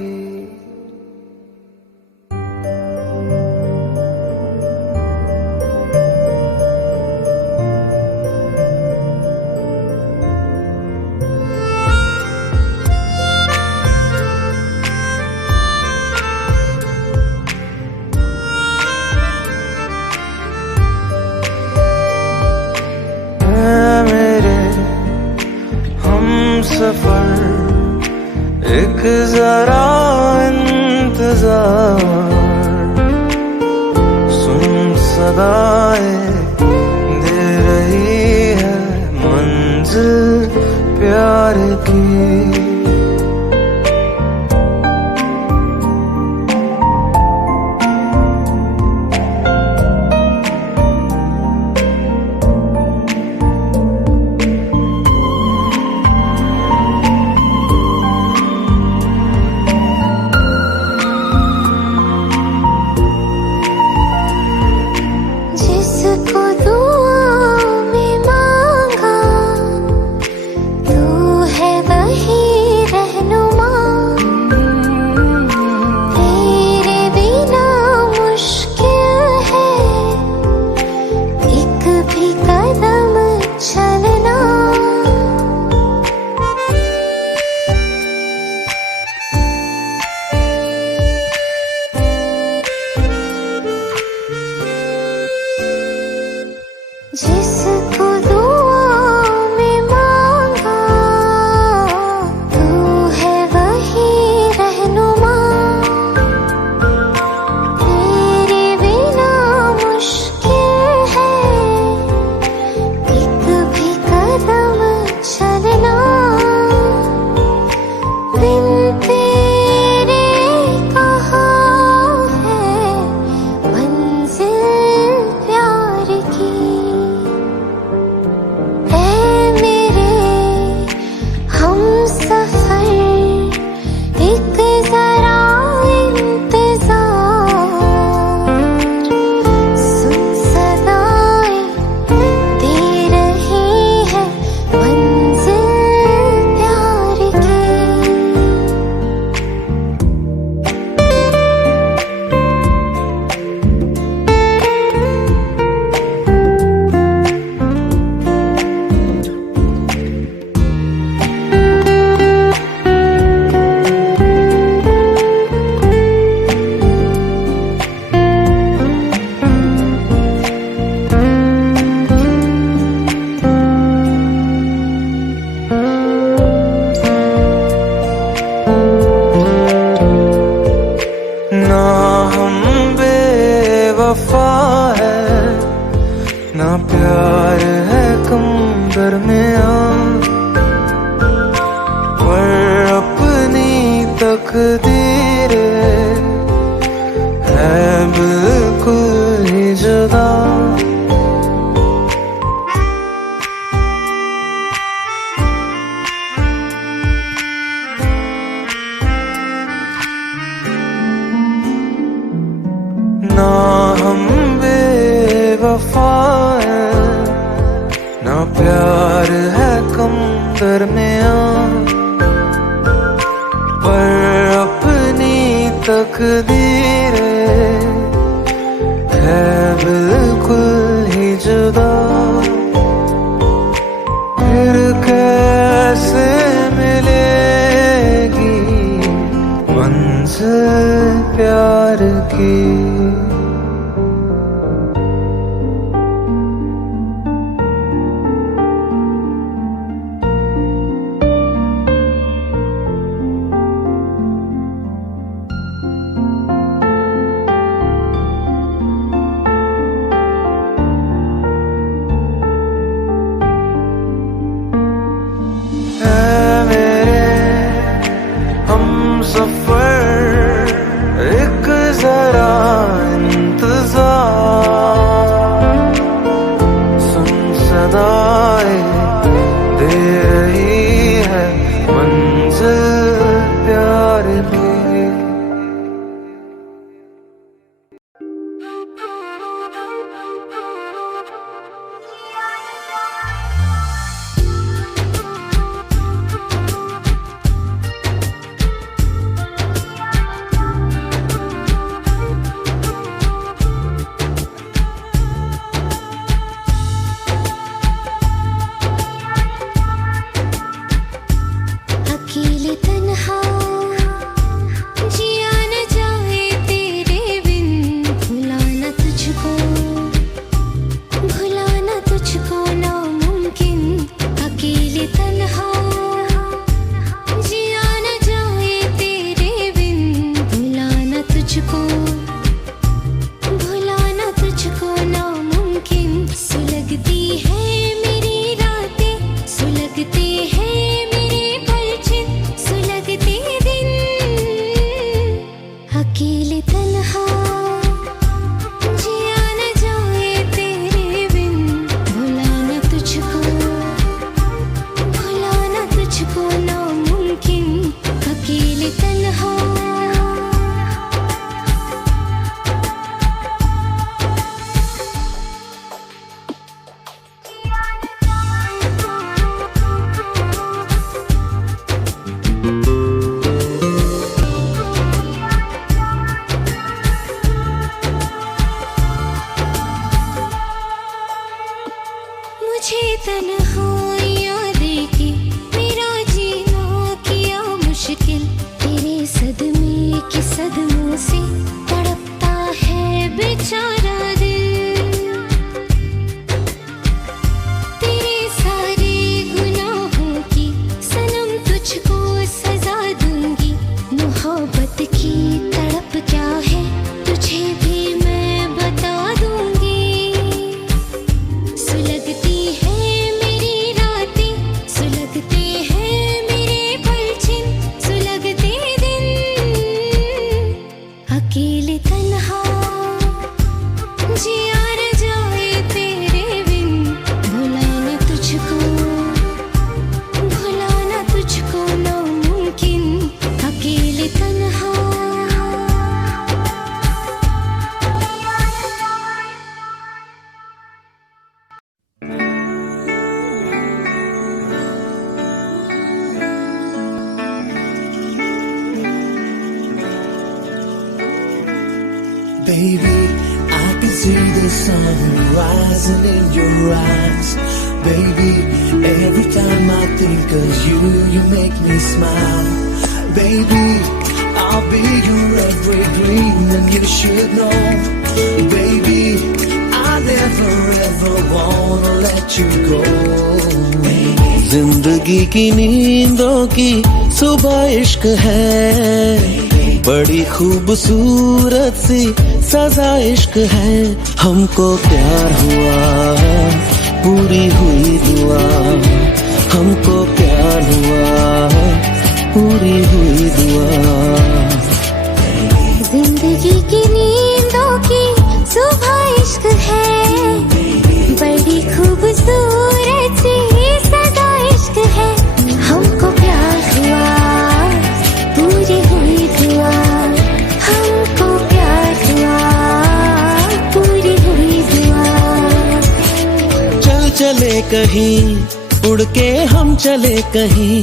सफर एक जरा इंतजार, सुन सदाएं दे रही है मंजिल प्यार की। जिसको दुआओं में मांगा तू है वही रहनुमा, तेरे बिना मुश्किल है एक भी कदम चलना, बिन तेरे कहाँ है मंजिल प्यार की। ना प्यार है कम दरमिया, पर अपनी तकदीर है बिल्कुल ही जुदा। ना हम बेवफा हैं, ना प्यार है कम दरमिया, पर अपनी तकदीर है बिल्कुल ही जुदा। फिर कैसे मिलेगी मंजिल प्यार की। सफर एक जरा इंतजार, सुन सदाएं दे रही है मंजिल प्यार की। Baby, I can see the sun rising in your eyes. Baby, every time I think of you, you make me smile. Baby, I'll be your evergreen and you should know. Baby, I never ever wanna let you go. जिंदगी की नींदों की सुबह इश्क है, बड़ी खूबसूरत सी सजा इश्क है, हमको प्यार हुआ, पूरी हुई दुआ, हमको प्यार हुआ, पूरी हुई दुआ। जिंदगी की नींदों की सुबह इश्क है, बड़ी खूबसूरत सी सदा इश्क है, हमको प्यार हुआ, पूरी हुई दुआ, हमको प्यार हुआ, पूरी हुई दुआ। चल चले कहीं, उड़ के हम चले कहीं,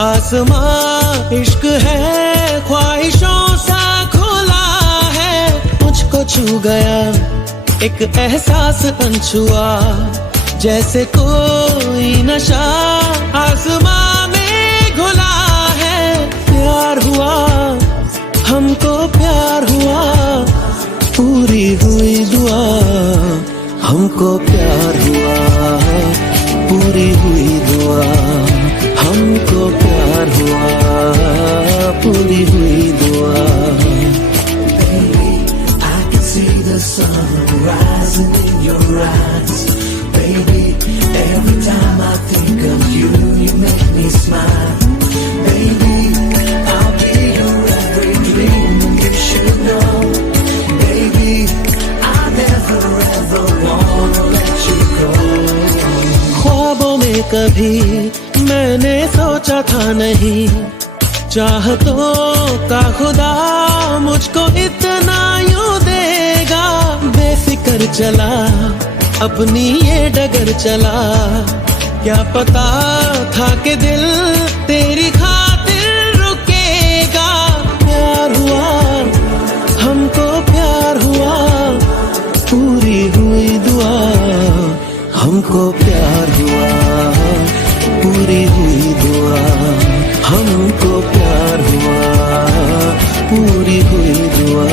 आसमां इश्क है, ख्वाहिशों सा खुला है, मुझको छू गया एक एहसास अनछुआ, जैसे कोई नशा आसमां में घुला है। प्यार हुआ, हमको प्यार हुआ, पूरी हुई दुआ, हमको प्यार हुआ, पूरी हुई दुआ, हमको प्यार हुआ, पूरी हुई दुआ। I can see the sun rising in your eyes, baby. Every time I think of you, you make me smile, baby. I'll be your every dream, and you should know, baby. I never ever wanna let you go. ख्वाबों में कभी मैंने सोचा था नहीं, चाहतों का खुदा मुझको इतना यूं देगा। बेफिक्र चला अपनी ये डगर चला, क्या पता था कि दिल तेरी खातिर रुकेगा। प्यार हुआ, हमको प्यार हुआ, पूरी हुई दुआ, हमको प्यार हुआ, पूरी हुई दुआ, हमको प्यार हुआ, पूरी हुई दुआ।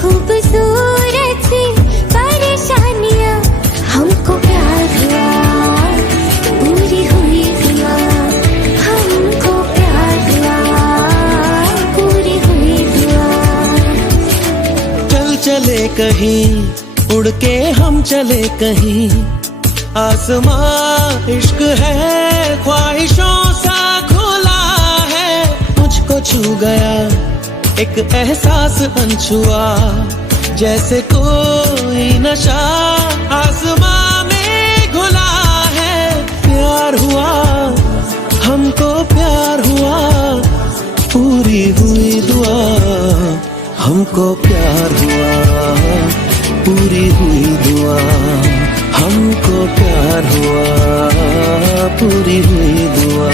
खूबसूरत सी परेशानियां, हमको प्यार हुआ, पूरी हुई दुआ, हमको प्यार हुआ, पूरी हुई दुआ। चल चले कहीं, उड़ के हम चले कहीं, आसमां इश्क है, ख्वाहिशों सा खुला है, मुझको छू गया एक एहसास अनछुआ, जैसे कोई नशा आसमां में घुला है। प्यार हुआ, हमको प्यार हुआ, पूरी हुई दुआ, हमको प्यार हुआ, पूरी हुई दुआ, हमको प्यार हुआ, पूरी हुई दुआ।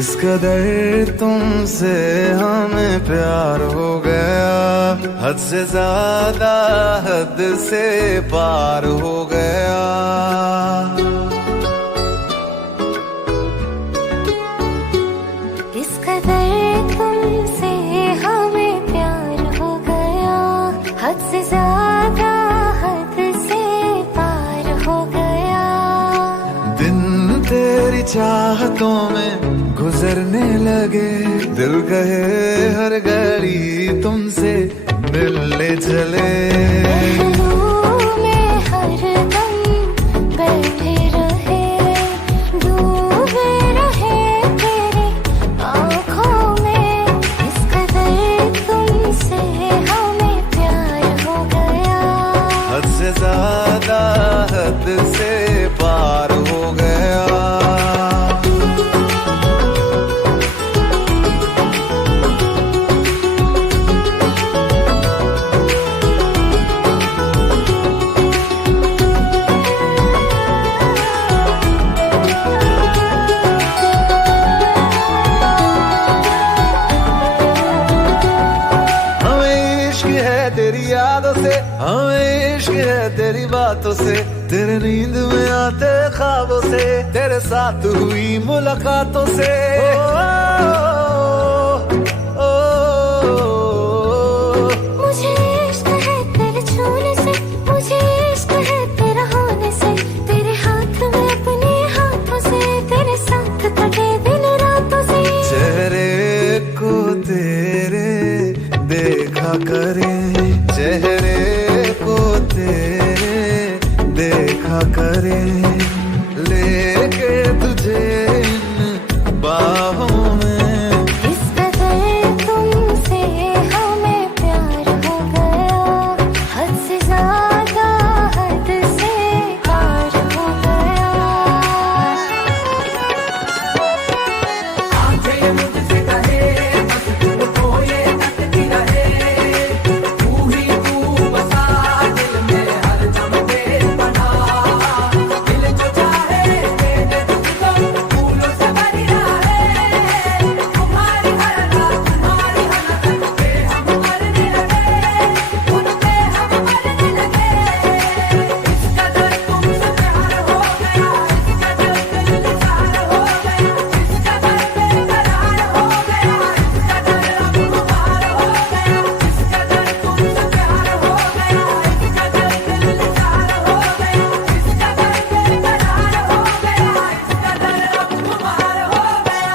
इस कदर तुमसे हमें प्यार हो गया, हद से ज्यादा हद से पार हो गया। इस कदर तुमसे हमें प्यार हो गया, हद से ज्यादा हद से चाहतों में गुजरने लगे, दिल कहे हर घड़ी तुमसे मिलने चले। पहलू में हरदम बैठे रहे, डूबे रहे तेरी आँखों में। इस कदर तुमसे हमें प्यार हो गया, हद से ज्यादा हद से पार हो गया। तेरी यादों से, हमें इश्क है तेरी बातों से, तेरे नींद में आते ख्वाबों से, तेरे साथ हुई मुलाकातों से। मुझे इश्क है तेरे छूने से, मुझे इश्क है तेरा होने से, तेरे हाथ में अपने हाथों से, तेरे साथ कटे दिन रातों से। चेहरे को तेरे देखा करें, चेहरे को तेरे देखा करें, लेके तुझे इन बाहों में। इस कदर तुमसे हमें प्यार हो गया, हद से ज्यादा हद से पार हो गया। आंखें मुझसे कहे बस तुमको ये तकती रहे, तू ही तू बसा दिल में हर दम बेपना। दिल जो चाहे दे दे तुझको, फूलों से भरी रहे, तुम्हारी हर रात तुम्हारी हर तक पे हम मरने लगे, उन पे हम मरने लगे। इस कदर तुमसे प्यार हो गया, इस कदर दिल निसार हो गया, इस कदर बेकरार हो गया, इस कदर अब खुमार हो गया, इस कदर तुमसे प्यार हो गया, इस कदर दिल निसार हो गया, इस कदर बेकरार हो गया, इस कदर अब खुमार हो गया।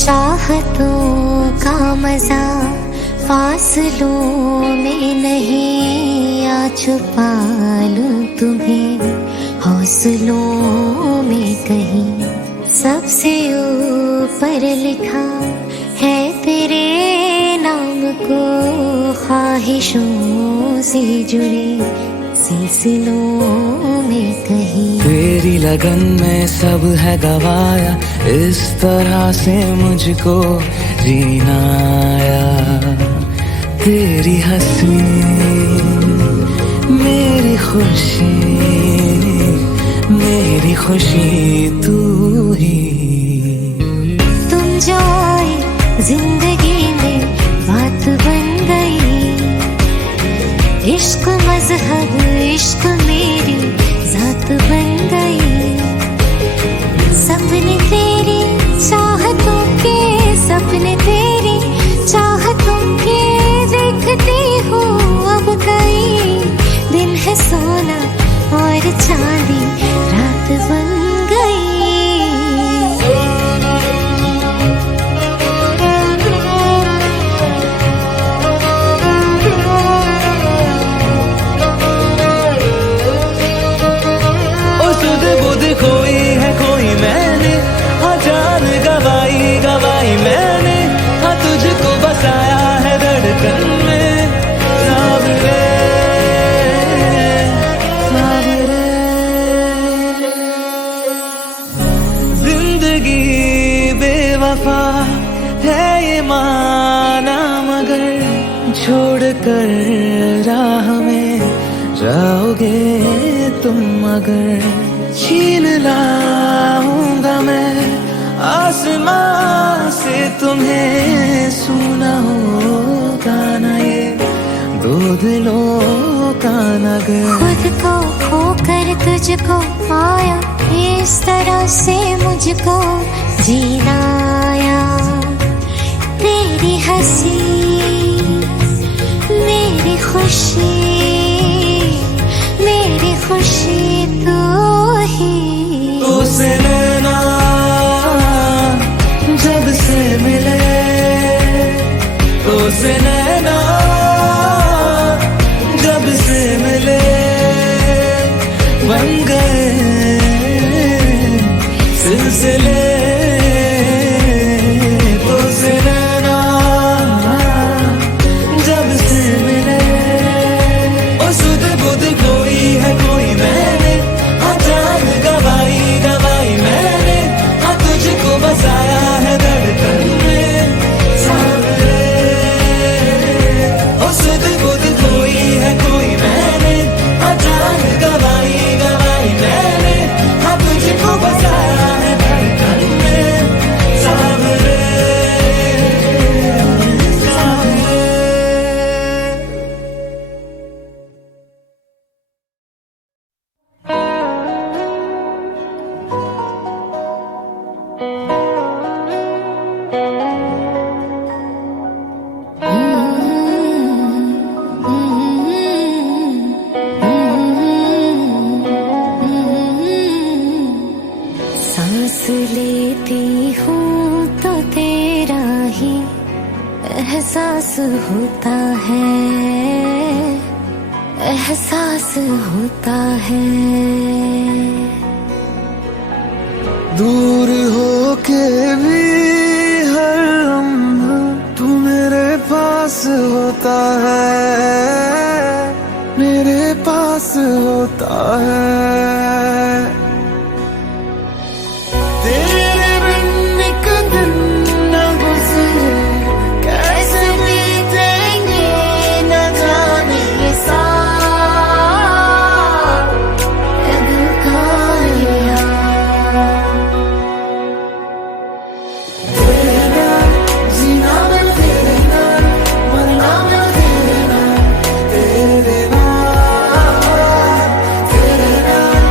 चाहतों का मजा फासलों में नहीं, आ छुपा लूं तुम्हें हौसलों में कहीं। सबसे ऊपर लिखा है तेरे नाम को, ख्वाहिशों से जुड़े सिलसिलों में कहीं। तेरी लगन में सब है गवाया, इस तरह से मुझको जीना आया। तेरी हंसी मेरी खुशी, मेरी खुशी तू ही। तुम जो आए जिंदगी में बात बन गई, इश्क मजहब इश्क मेरी जात बन गई। सपने तेरी चाहतों के, सपने तेरी छोड़ कर राह में जाओगे तुम अगर, छीन लाऊंगा मैं आसमां से तुम्हें, सुना होगा ना ये दो दिलों का नगर। खुद को खोकर तुझको पाया, इस तरह से मुझको जीना आया। तेरी हंसी मेरी खुशी, मेरी खुशी तू ही। तुझसे नैना जब से मिले, तुझसे नैना जब से मिले, बन गए सिलसिले। तुझसे नैना जब से मिले, ओ सुध बुध कोई है कोई मैंने, हाँ जान गवाई गवाई मैंने, हाँ तुझको बसाया है धड़कन में सावरे। ओ सुध बुध कोई है कोई मैंने, हाँ जान गवाई गवाई मैंने, हाँ तुझको बसाया है धड़कन में सावरे सावरे। सांस लेती हूँ तो तेरा ही एहसास होता है, एहसास होता है। दूर होके भी हर लम्हा तू मेरे पास होता है, मेरे पास होता है। तेरे बिन एक दिन न गुजरे, कैसे बीतेंगे न जाने ये साल, ये दिल का ये हाल। तेरे नाल जीना मैं तेरे नाल, मरना मैं तेरे नाल, तेरे नाल, तेरे नाल।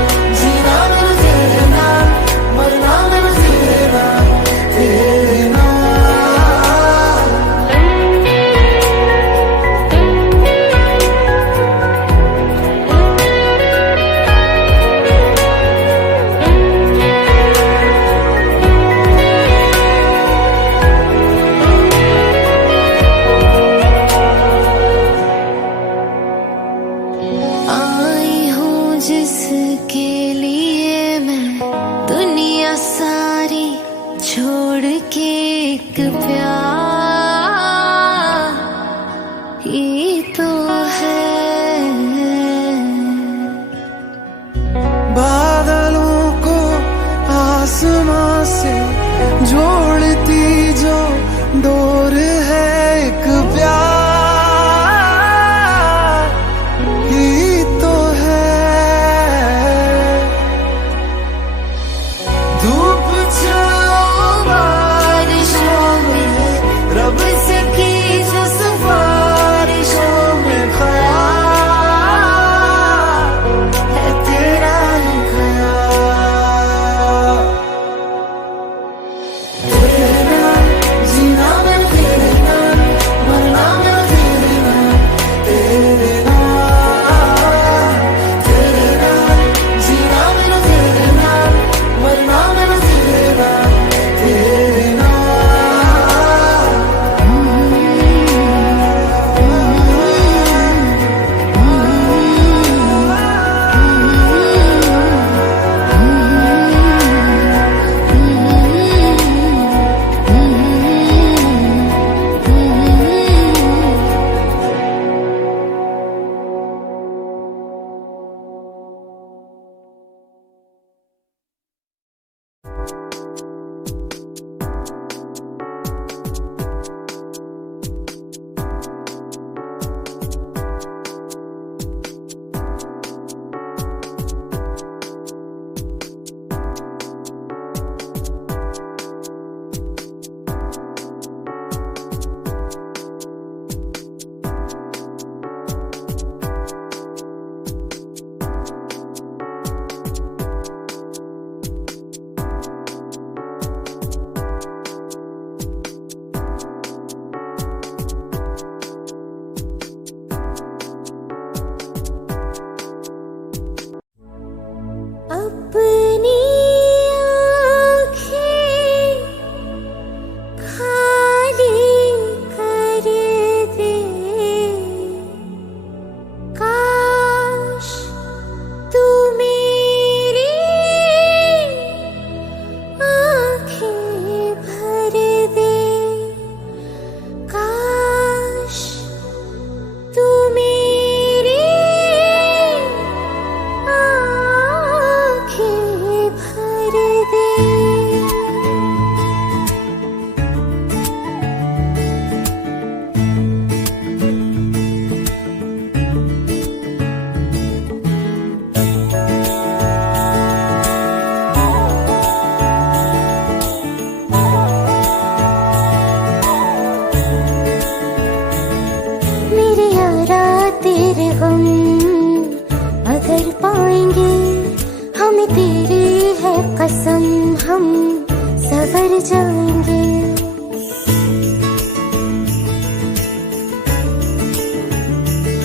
जाएंगे।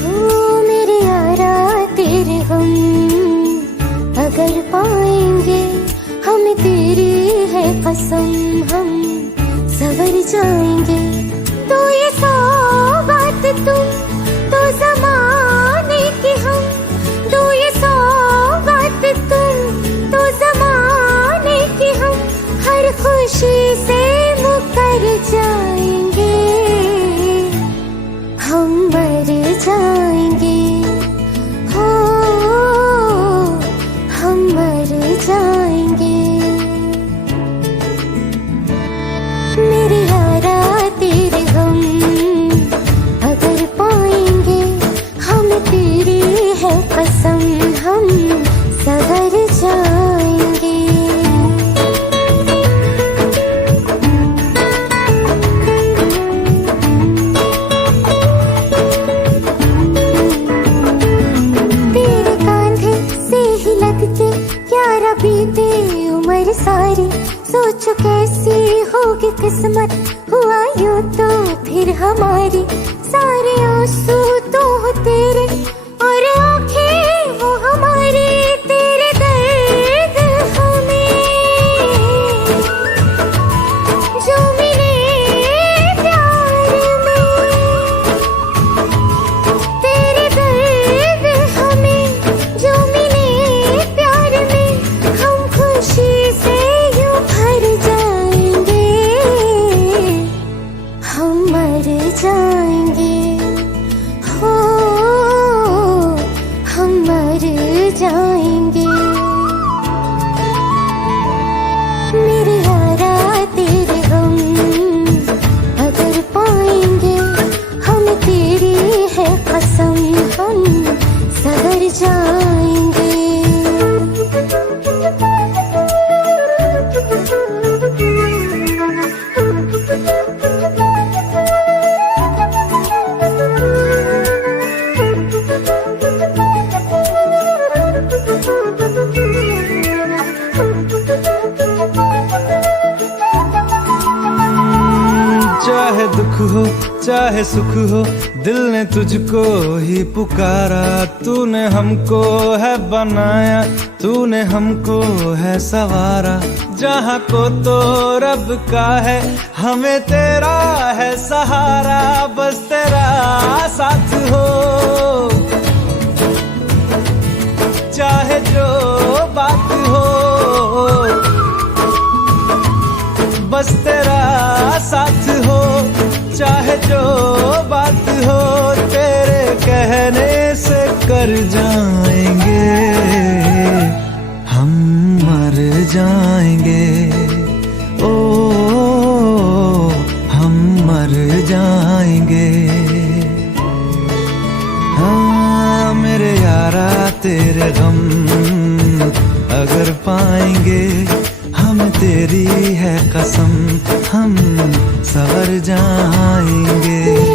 ओ मेरे यारा तेरे हम अगर पाएंगे, हमें तेरी है कसम, हम सवर जाएंगे। तो ये सौगात तुम तो ज़माने की हम, तो ये सौगात तुम तो ज़माने की हम, हर खुशी से मुकर जाएंगे, हम मर जाएंगे, हो हम मर जाएंगे। मेरे यारा तेरे हम अगर पाएंगे, हम तेरी है कसम, हम सवर जाएंगे। तेरे कांधे से ही लगते प्यारा बीते उम्र सारी, सोचो कैसी होगी किस्मत, हुआ यूं तो फिर हमारी। सारे आंसू तो हो तेरे और आंखें वो हमारी, तेरे दर्द हमें जो मिले प्यार में, तेरे दर्द हमें जो मिले प्यार में, हम खुशी से यूं भर जाएंगे, हम मर जाएंगे, हो हम मर जाएंगे। मेरे यारा तेरे हम अगर पाएंगे, हम तेरी है कसम, हम सवर जाएंगे। चाहे दुख हो चाहे सुख हो, दिल ने तुझको ही पुकारा, तूने हमको है बनाया, तूने हमको है सवारा। जहाँ को तो रब का है, हमें तेरा है सहारा, बस तेरा साथ हो, चाहे जो बात हो, बस तेरा साथ हो, चाहे जो बात हो, तेरे कहने से कर जाएंगे, हम मर जाएंगे, ओ हम मर जाएंगे। हाँ मेरे यारा तेरे गम अगर पाएंगे, हम तेरी है कसम, हम सवर जाएंगे।